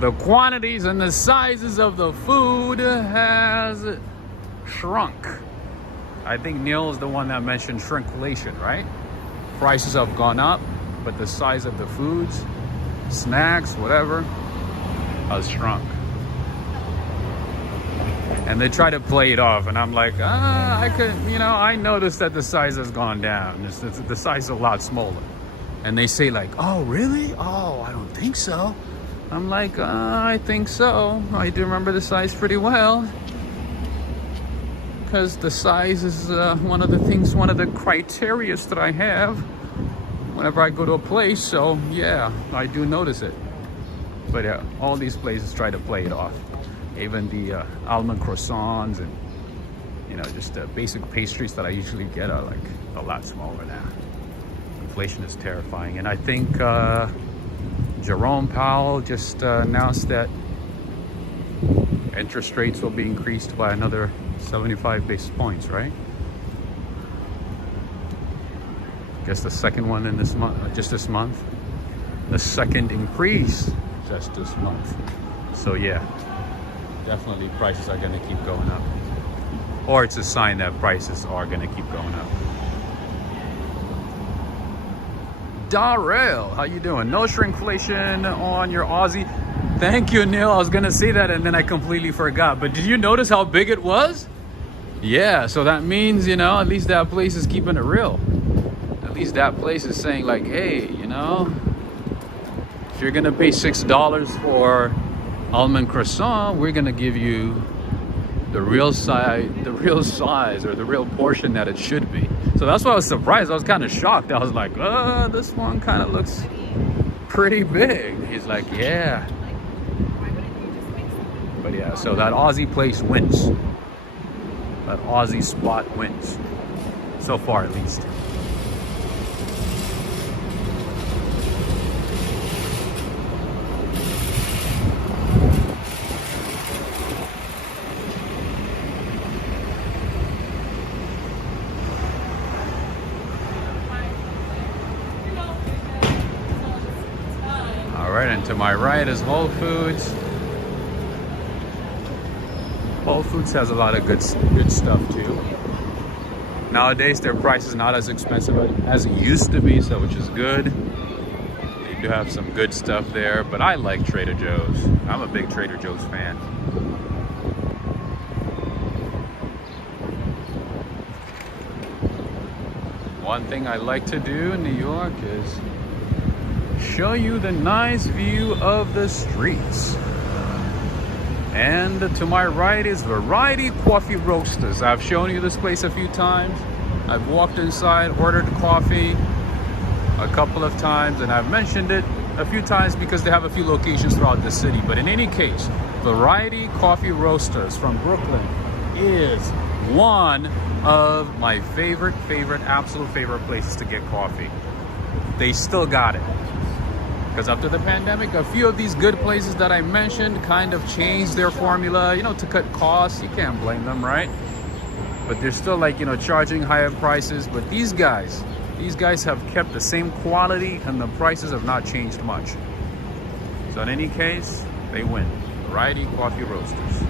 the quantities and the sizes of the food has shrunk. I think Neil is the one that mentioned shrinkflation, right? Prices have gone up, but the size of the foods, snacks, whatever, has shrunk. And they try to play it off, and I'm like, I noticed that the size has gone down. The size is a lot smaller. And they say like, oh, really? Oh, I don't think so. I'm like, I think so. I do remember the size pretty well. Because the size is one of the criteria that I have whenever I go to a place. So yeah, I do notice it. But yeah, all these places try to play it off. Even the almond croissants and, you know, just the basic pastries that I usually get are like a lot smaller now. Inflation is terrifying. And I think Jerome Powell just announced that interest rates will be increased by another 75 basis points, right? Guess the second one in this month, just this month. The second increase just this month. So yeah, definitely prices are going to keep going up. Or it's a sign that prices are going to keep going up. Darrell, how you doing? No shrinkflation on your Aussie. Thank you, Neil. I was going to say that and then I completely forgot. But did you notice how big it was? Yeah, so that means, you know, at least that place is keeping it real. At least that place is saying like, hey, you know, if you're going to pay $6 for almond croissant, we're going to give you the real size or the real portion that it should be. So that's why I was surprised. I was kind of shocked. I was like, this one kind of looks pretty big. He's like, yeah. But yeah, so that Aussie place wins. That Aussie spot wins. So far, at least. All right, and to my right is Whole Foods. Whole Foods has a lot of good stuff too. Nowadays their price is not as expensive as it used to be, so which is good. They do have some good stuff there, but I like Trader Joe's. I'm a big Trader Joe's fan. One thing I like to do in New York is show you the nice view of the streets. And to my right is Variety Coffee Roasters. I've shown you this place a few times. I've walked inside, ordered coffee a couple of times, and I've mentioned it a few times because they have a few locations throughout the city. But in any case, Variety Coffee Roasters from Brooklyn is one of my absolute favorite places to get coffee. They still got it. Because after the pandemic, a few of these good places that I mentioned kind of changed their formula, you know, to cut costs. You can't blame them, right? But they're still like, you know, charging higher prices. But these guys have kept the same quality and the prices have not changed much. So in any case, they win. Variety Coffee Roasters.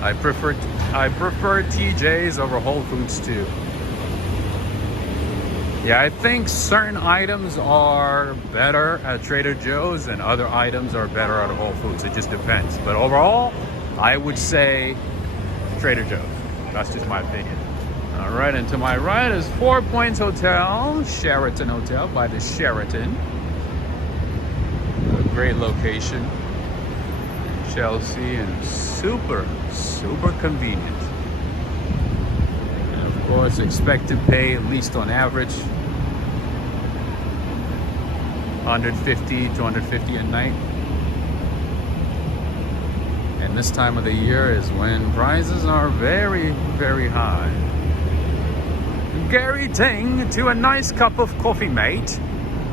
I prefer TJ's over Whole Foods too. Yeah, I think certain items are better at Trader Joe's and other items are better at Whole Foods. It just depends. But overall, I would say Trader Joe's. That's just my opinion. All right, and to my right is 4 Points Hotel, Sheraton Hotel by the Sheraton. A great location. Chelsea and super convenient. And of course, expect to pay at least on average $150 to $150 a night. And this time of the year is when prices are very, very high. Gary Ting, to a nice cup of coffee, mate.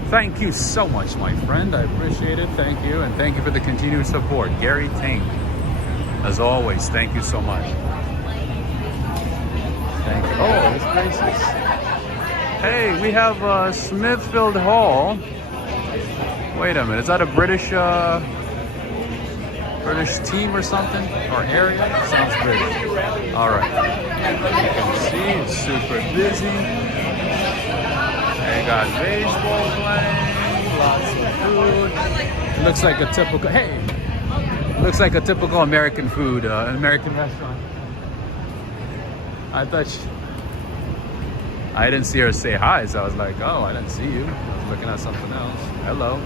Thank you so much, my friend. I appreciate it. Thank you. And thank you for the continued support. Gary Ting. As always, thank you so much. Thank you. Oh, that's gracious. Hey, we have Smithfield Hall. Wait a minute. Is that a British team or something? Or area? Sounds British. All right. You can see it's super busy. They got baseball playing, lots of food. Looks like a typical, hey, looks like a typical American food, American restaurant. I thought I didn't see her say hi, so I was like, oh, I didn't see you. I was looking at something else. Hello.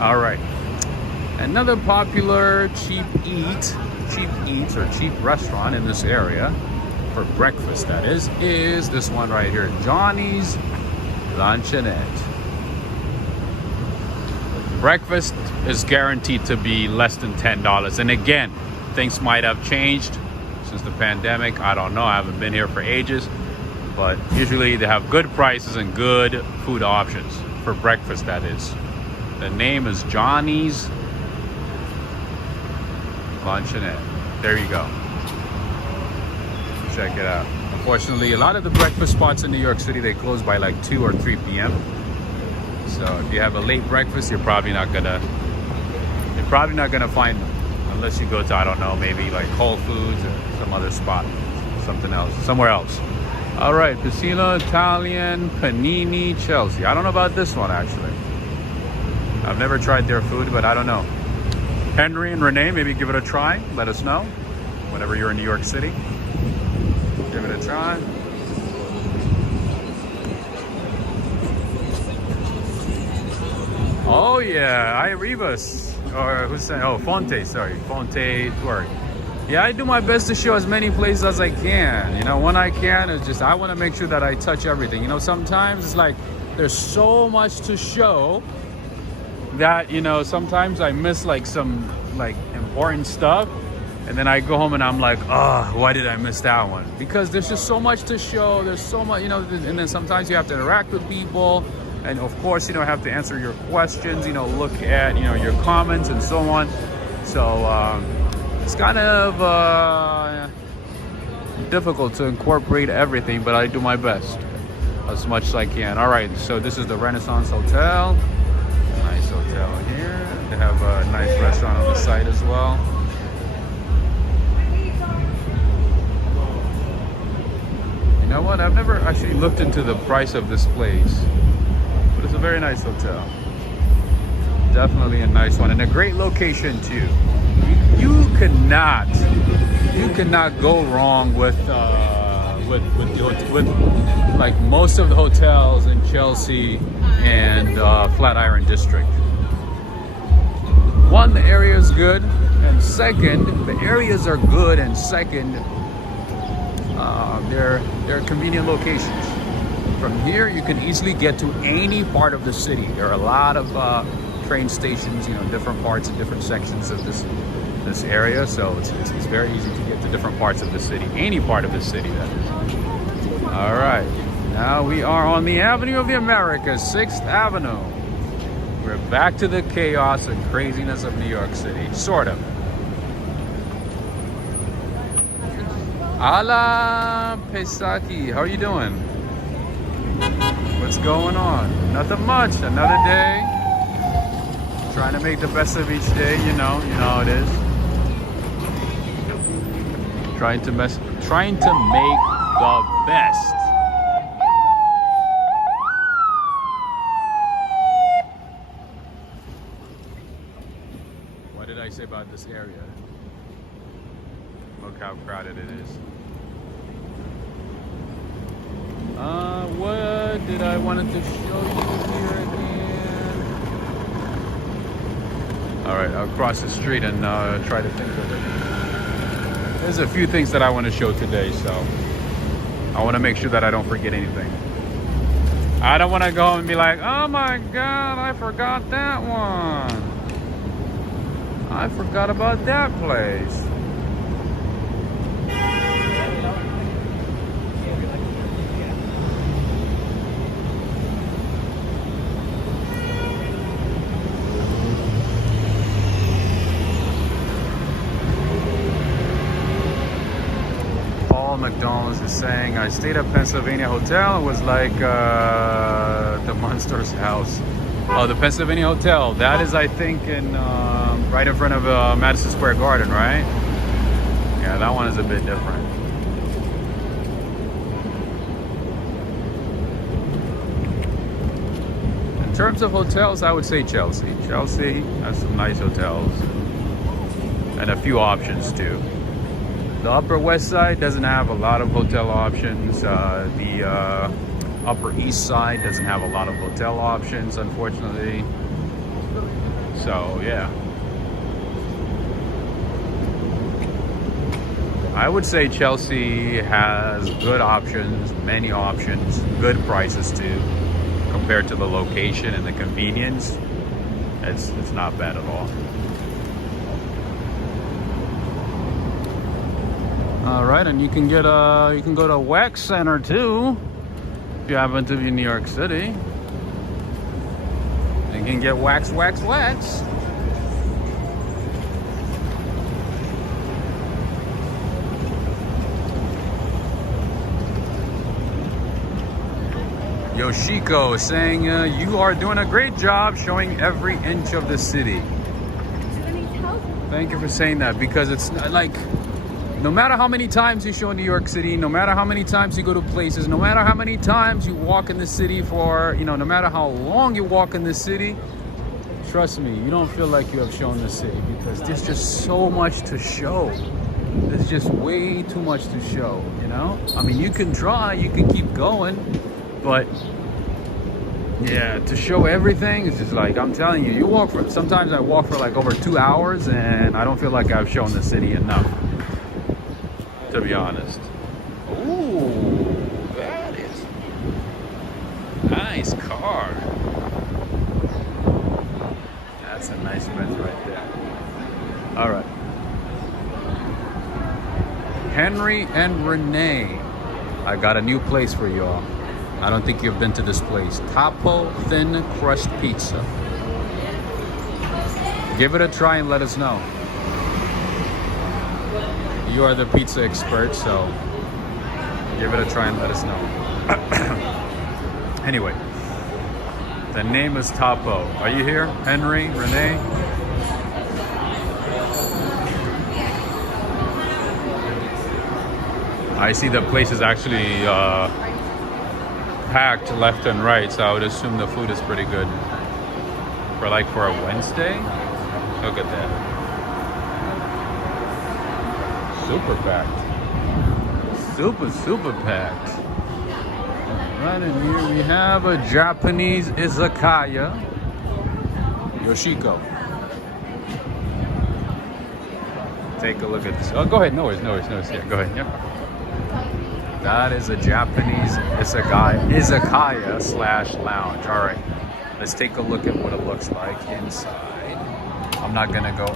All right. Another popular cheap eats or cheap restaurant in this area, for breakfast that is this one right here, Johnny's Luncheonette. Breakfast is guaranteed to be less than $10. And again, things might have changed since the pandemic. I don't know. I haven't been here for ages. But usually they have good prices and good food options for breakfast, that is. The name is Johnny's Luncheonette. There you go. Check it out. Unfortunately, a lot of the breakfast spots in New York City, they close by like 2 or 3 p.m. So if you have a late breakfast, you're probably not gonna find them unless you go to, I don't know, maybe like Whole Foods or some other spot, something else, somewhere else. All right, Piscina Italian, Panini, Chelsea. I don't know about this one actually. I've never tried their food, but I don't know. Henry and Renee, maybe give it a try. Let us know whenever you're in New York City. Give it a try. Oh yeah, Rivas, or who's saying? Oh, Fonte. Sorry, Fonte Twerk. Yeah, I do my best to show as many places as I can. You know, when I can, it's just I want to make sure that I touch everything. You know, sometimes it's like there's so much to show that, you know, sometimes I miss like some like important stuff, and then I go home and I'm like, oh, why did I miss that one? Because there's just so much to show. There's so much, you know, and then sometimes you have to interact with people, and of course, you know, have to answer your questions, you know, look at, you know, your comments and so on. So it's kind of difficult to incorporate everything, but I do my best as much as I can. All right, so this is the Renaissance Hotel. Nice hotel here. They have a nice restaurant on the site as well. You know what? I've never actually looked into the price of this place, but it's a very nice hotel. Definitely a nice one, and a great location too. You cannot go wrong with like most of the hotels in Chelsea and Flatiron district. One, the area is good, and second, the areas are good, and second, they're convenient locations. From here, you can easily get to any part of the city. There are a lot of train stations, you know, different parts and different sections of this area, so it's very easy to get to different parts of the city, any part of the city, that is. All right, now we are on the Avenue of the Americas, 6th Avenue. We're back to the chaos and craziness of New York City, sort of. Ala Pesaki, how are you doing? What's going on? Nothing much, another day. Trying to make the best of each day, you know how it is. Trying to make the best. What did I say about this area? Look how crowded it is. What did I wanted to show you here again? All right, I'll cross the street and try to think of it. There's a few things that I want to show today, so I want to make sure that I don't forget anything. I don't want to go and be like, oh my God, I forgot that one. I forgot about that place. McDonald's is saying, I stayed at Pennsylvania Hotel. It was like the Monsters house. Oh, the Pennsylvania Hotel. That is, I think, in right in front of Madison Square Garden, right? Yeah, that one is a bit different. In terms of hotels, I would say Chelsea. Chelsea has some nice hotels and a few options too. The Upper West Side doesn't have a lot of hotel options. The Upper East Side doesn't have a lot of hotel options, unfortunately. So, yeah. I would say Chelsea has good options, many options, good prices too, compared to the location and the convenience. It's not bad at all. All right, and you can get you can go to Wax Center too if you happen to be in New York City. You can get wax. Yoshiko is saying you are doing a great job showing every inch of the city. Thank you for saying that, because it's like, no matter how many times you show New York City, no matter how many times you go to places, no matter how many times you walk in the city for, no matter how long you walk in the city, trust me, you don't feel like you have shown the city, because there's just so much to show. There's just way too much to show, I mean, you can try, you can keep going, but yeah, to show everything, it's just like, I'm telling you, sometimes I walk for like over 2 hours and I don't feel like I've shown the city enough. To be honest. Ooh, that is nice car. That's a nice Benz right there. All right. Henry and Renee, I got a new place for y'all. I don't think you've been to this place. Topo Thin Crust Pizza. Give it a try and let us know. You are the pizza expert, so give it a try and let us know. Anyway, the name is Topo. Are you here, Henry, Renee? I see the place is actually packed left and right, so I would assume the food is pretty good. For a Wednesday? Look at that. Super packed. Super packed. Right in here we have a Japanese izakaya. Yoshiko. Take a look at this. Oh, go ahead. No worries. Yeah, go ahead. Yep. That is a Japanese izakaya/lounge. All right. Let's take a look at what it looks like inside. I'm not gonna go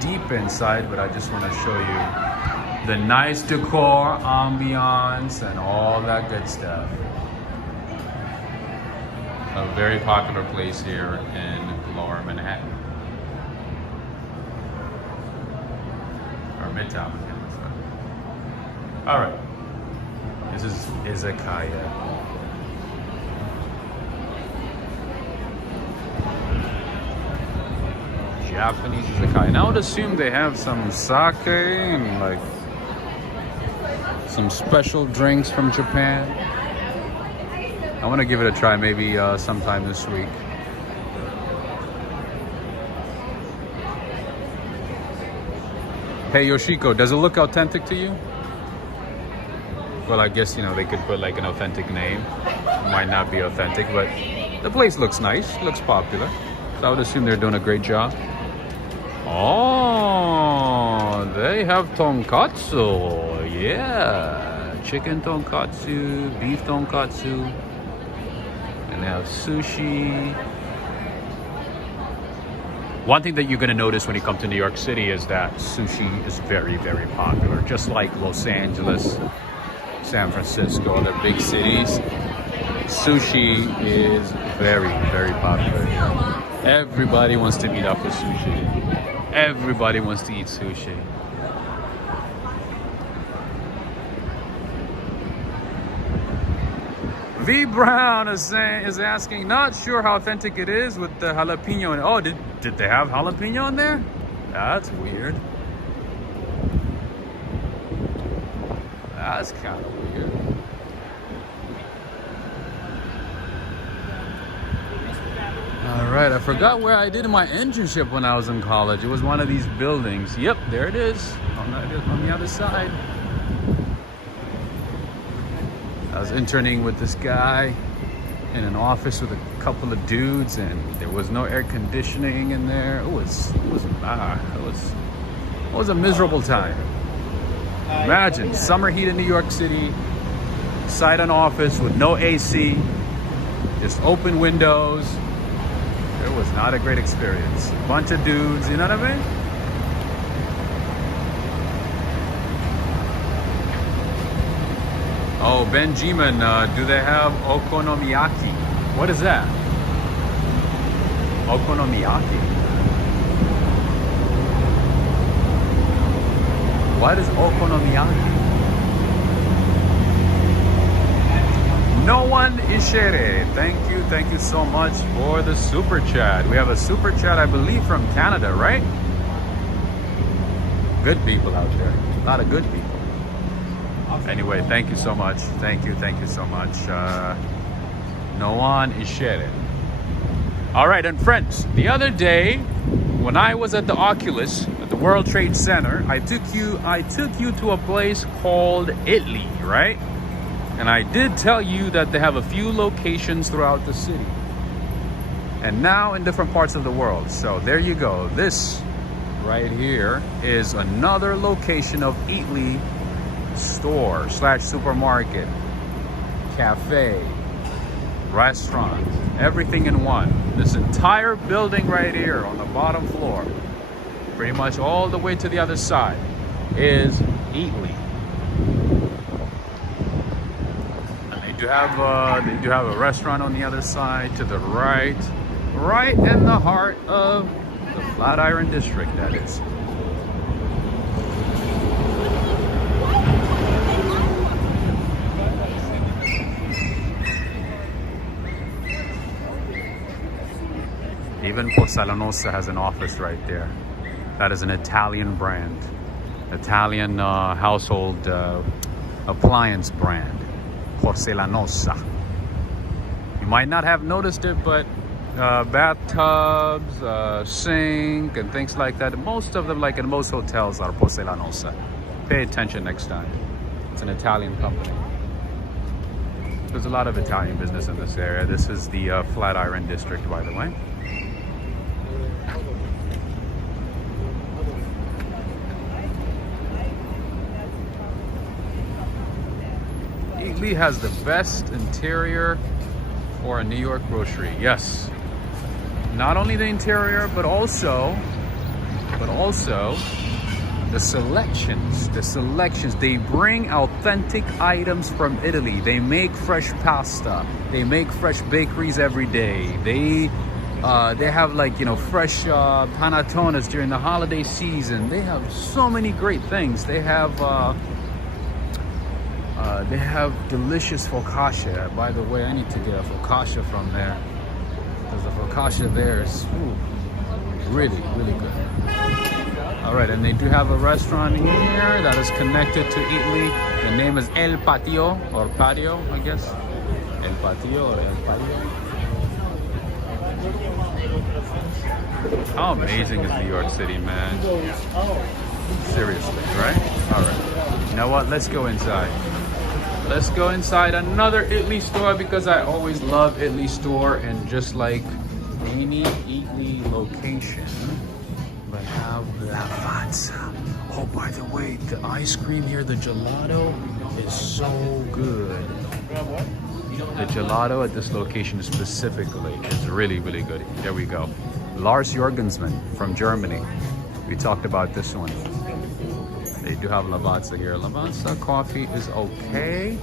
deep inside, but I just want to show you the nice decor, ambiance, and all that good stuff. A very popular place here in Lower Manhattan. Or Midtown Manhattan. All right. This is izakaya. Japanese izakaya. And I would assume they have some sake and like some special drinks from Japan. I want to give it a try maybe sometime this week. Hey Yoshiko, does it look authentic to you? Well, I guess, they could put like an authentic name. It might not be authentic, but the place looks nice, looks popular. So I would assume they're doing a great job. Oh, they have tonkatsu. Yeah, chicken tonkatsu, beef tonkatsu. And they have sushi. One thing that you're gonna notice when you come to New York City is that sushi is very, very popular. Just like Los Angeles, San Francisco, other big cities, sushi is very, very popular. Everybody wants to meet up with sushi. Everybody wants to eat sushi. V Brown is asking, not sure how authentic it is with the jalapeno. Oh, did they have jalapeno in there? That's weird. That's kind of weird. All right, I forgot where I did my internship when I was in college. It was one of these buildings. Yep, there it is. On the other side. I was interning with this guy in an office with a couple of dudes, and there was no air conditioning in there. It was a miserable time. Imagine summer heat in New York City, inside an office with no AC, just open windows. It was not a great experience. Bunch of dudes, you know what I mean? Oh, Benjamin, do they have okonomiyaki? What is that? Okonomiyaki. What is okonomiyaki? No one Ishere. Thank you so much for the super chat. We have a super chat, I believe, from Canada, right? Good people out there. A lot of good people. Anyway, thank you so much. Thank you so much. No one Ishere. All right, and friends, the other day when I was at the Oculus at the World Trade Center, I took you to a place called Italy, right? And I did tell you that they have a few locations throughout the city and now in different parts of the world. So there you go. This right here is another location of Italy store / supermarket, cafe, restaurant, everything in one. This entire building right here on the bottom floor, pretty much all the way to the other side, is Italy. And they do have a restaurant on the other side to the right in the heart of the Flatiron district, that is. Even Porcelanosa has an office right there. That is an Italian brand. Italian household appliance brand. Porcelanosa. You might not have noticed it, but bathtubs, sink, and things like that, most of them, like in most hotels, are Porcelanosa. Pay attention next time. It's an Italian company. There's a lot of Italian business in this area. This is the Flatiron district, by the way. Italy has the best interior for a New York grocery. Yes. Not only the interior, but also the selections. They bring authentic items from Italy. They make fresh pasta. They make fresh bakeries every day. They have, like, you know, fresh panettones during the holiday season. They have so many great things. They have delicious focaccia. By the way, I need to get a focaccia from there, because the focaccia there is really, really good. All right, and they do have a restaurant here that is connected to Italy. The name is El Patio, or Patio, I guess. El Patio or El Patio. How amazing is New York City, man? Seriously, right? All right. You know what? Let's go inside. Let's go inside another Italy store, because I always love Italy store, and just like any Italy location, they have Lavazza. Oh, by the way, the ice cream here, the gelato, is so good. The gelato at this location specifically is really, really good. There we go. Lars Jorgensmann from Germany. We talked about this one. They do have Lavazza here. Lavazza coffee is okay.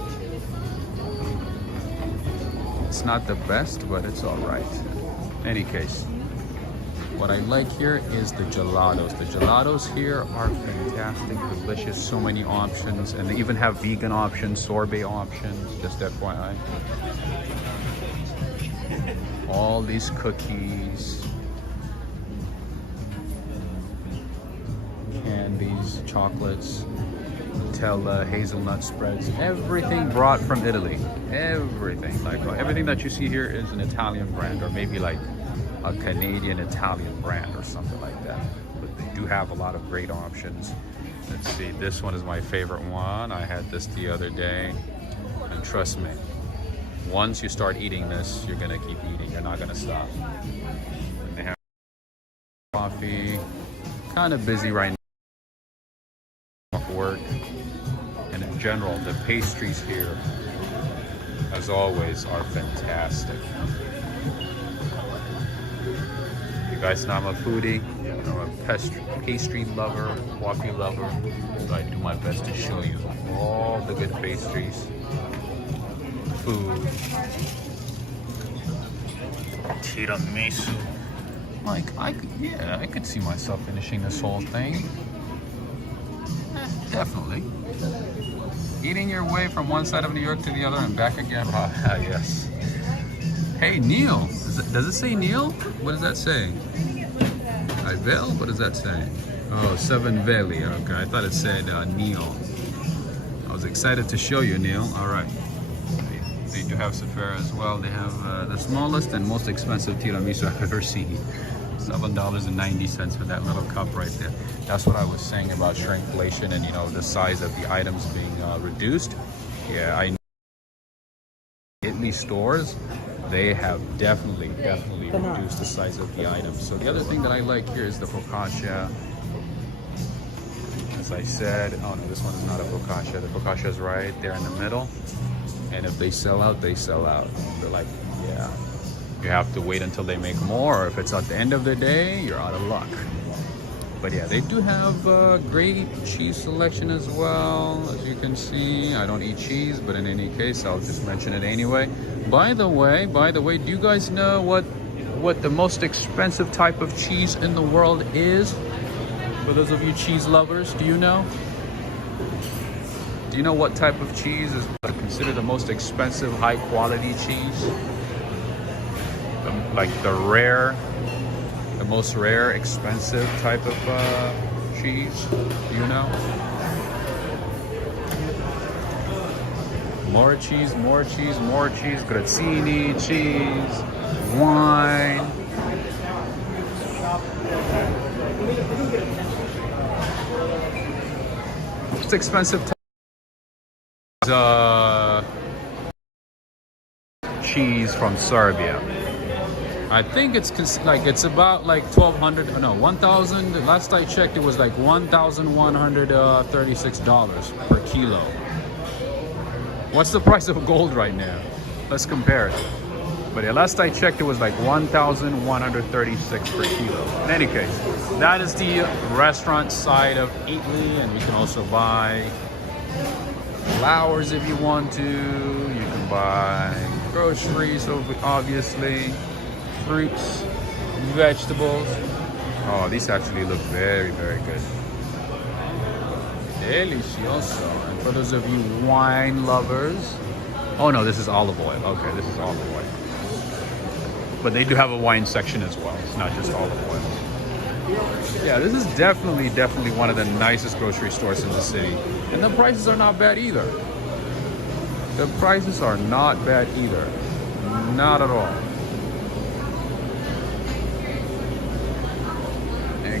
It's not the best, but it's all right. In any case, what I like here is the gelatos. The gelatos here are fantastic, delicious, so many options, and they even have vegan options, sorbet options, just FYI. All these cookies, candies, chocolates, Nutella, hazelnut spreads, everything brought from Italy. Everything, like everything that you see here is an Italian brand, or maybe like a Canadian Italian brand or something like that. But they do have a lot of great options. Let's see, this one is my favorite one. I had this the other day, and trust me, once you start eating this, you're gonna keep eating. You're not gonna stop. And they have coffee. Kind of busy right now at work. And in general, the pastries here, as always, are fantastic. You guys know I'm a foodie, I'm a pastry lover, coffee lover, so I do my best to show you all the good pastries, food, tiramisu. Like, I could see myself finishing this whole thing. Definitely. Eating your way from one side of New York to the other and back again. Ah, yes. Hey, Neil. Does it say Neil? What does that say? Ivel? What does that say? Oh, Seven Valley. Okay, I thought it said Neil. I was excited to show you, Neil. All right. They do have Sephora as well. They have the smallest and most expensive tiramisu I've ever seen. $7.90 for that little cup right there. That's what I was saying about shrinkflation and, you know, the size of the items being reduced. Yeah, I know Italy stores, they have definitely reduced the size of the items. So the other thing that I like here is the focaccia. As I said, oh no, this one is not a focaccia. The focaccia is right there in the middle. And if they sell out, they sell out. They're like, yeah, you have to wait until they make more, or if it's at the end of the day, you're out of luck. But yeah, they do have a great cheese selection as well, as you can see. I don't eat cheese, but in any case, I'll just mention it anyway. By the way, do you guys know what the most expensive type of cheese in the world is? For those of you cheese lovers, do you know? Do you know what type of cheese is considered the most expensive, high quality cheese? Like the most rare, expensive type of cheese? Do you know? More cheese, more cheese, more cheese, grazzini, cheese, wine. Most expensive cheese from Serbia. I think it's about like 1,200, no, 1,000. Last I checked, it was like $1,136 per kilo. What's the price of gold right now? Let's compare it. But yeah, last I checked, it was like 1,136 per kilo. In any case, that is the restaurant side of Italy, and you can also buy flowers if you want to. You can buy groceries, obviously. Fruits, vegetables. Oh, these actually look very, very good. Delicioso. And for those of you wine lovers, oh no, this is olive oil. Okay, this is olive oil. But they do have a wine section as well. It's not just olive oil. Yeah, this is definitely one of the nicest grocery stores in the city. And the prices are not bad either. The prices are not bad either. Not at all.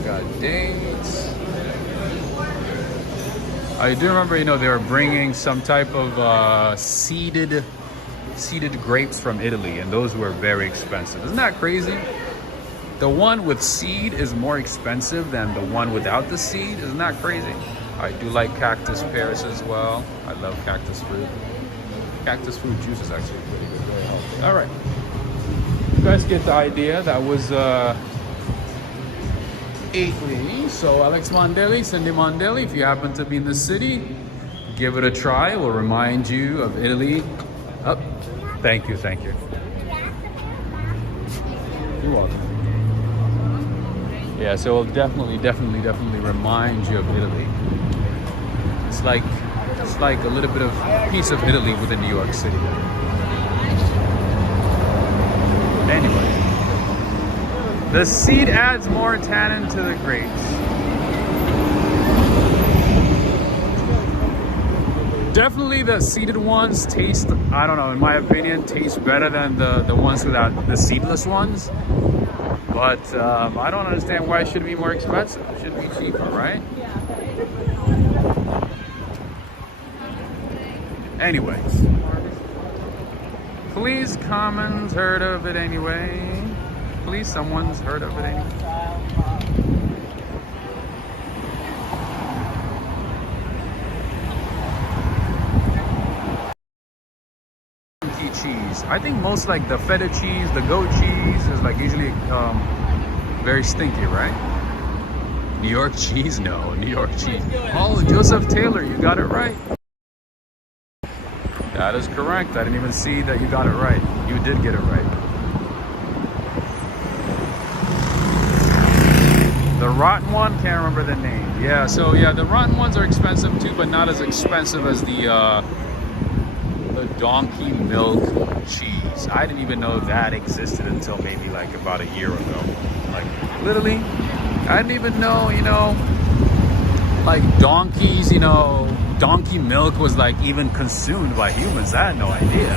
Got dates. I do remember, they were bringing some type of seeded grapes from Italy, and those were very expensive. Isn't that crazy? The one with seed is more expensive than the one without the seed. Isn't that crazy? I do like cactus pears as well. I love cactus fruit. cactus fruit juice is actually pretty good, very healthy. All right, you guys get the idea. That was Italy. So Alex Mondelli, Cindy Mondelli, if you happen to be in the city, give it a try. We'll remind you of Italy. Oh, thank you. You're welcome. Yeah, so we'll definitely remind you of Italy. It's like a little bit of piece of Italy within New York City. Anyway, the seed adds more tannin to the grapes. Definitely the seeded ones taste, I don't know, in my opinion, taste better than the ones without the seedless ones. But I don't understand why it should be more expensive. It should be cheaper, right? Anyways, please comment, heard of it anyway. Please, someone's heard of it anyway. Cheese. I think most like the feta cheese, the goat cheese is like usually very stinky, right? New York cheese? No, New York cheese. Oh, Joseph Taylor, you got it right. That is correct. I didn't even see that you got it right. You did get it right. The rotten one, can't remember the name. Yeah, so yeah, the rotten ones are expensive too, but not as expensive as the donkey milk cheese. I didn't even know that existed until maybe like about a year ago. Like literally, I didn't even know, like donkeys, donkey milk was like even consumed by humans. I had no idea.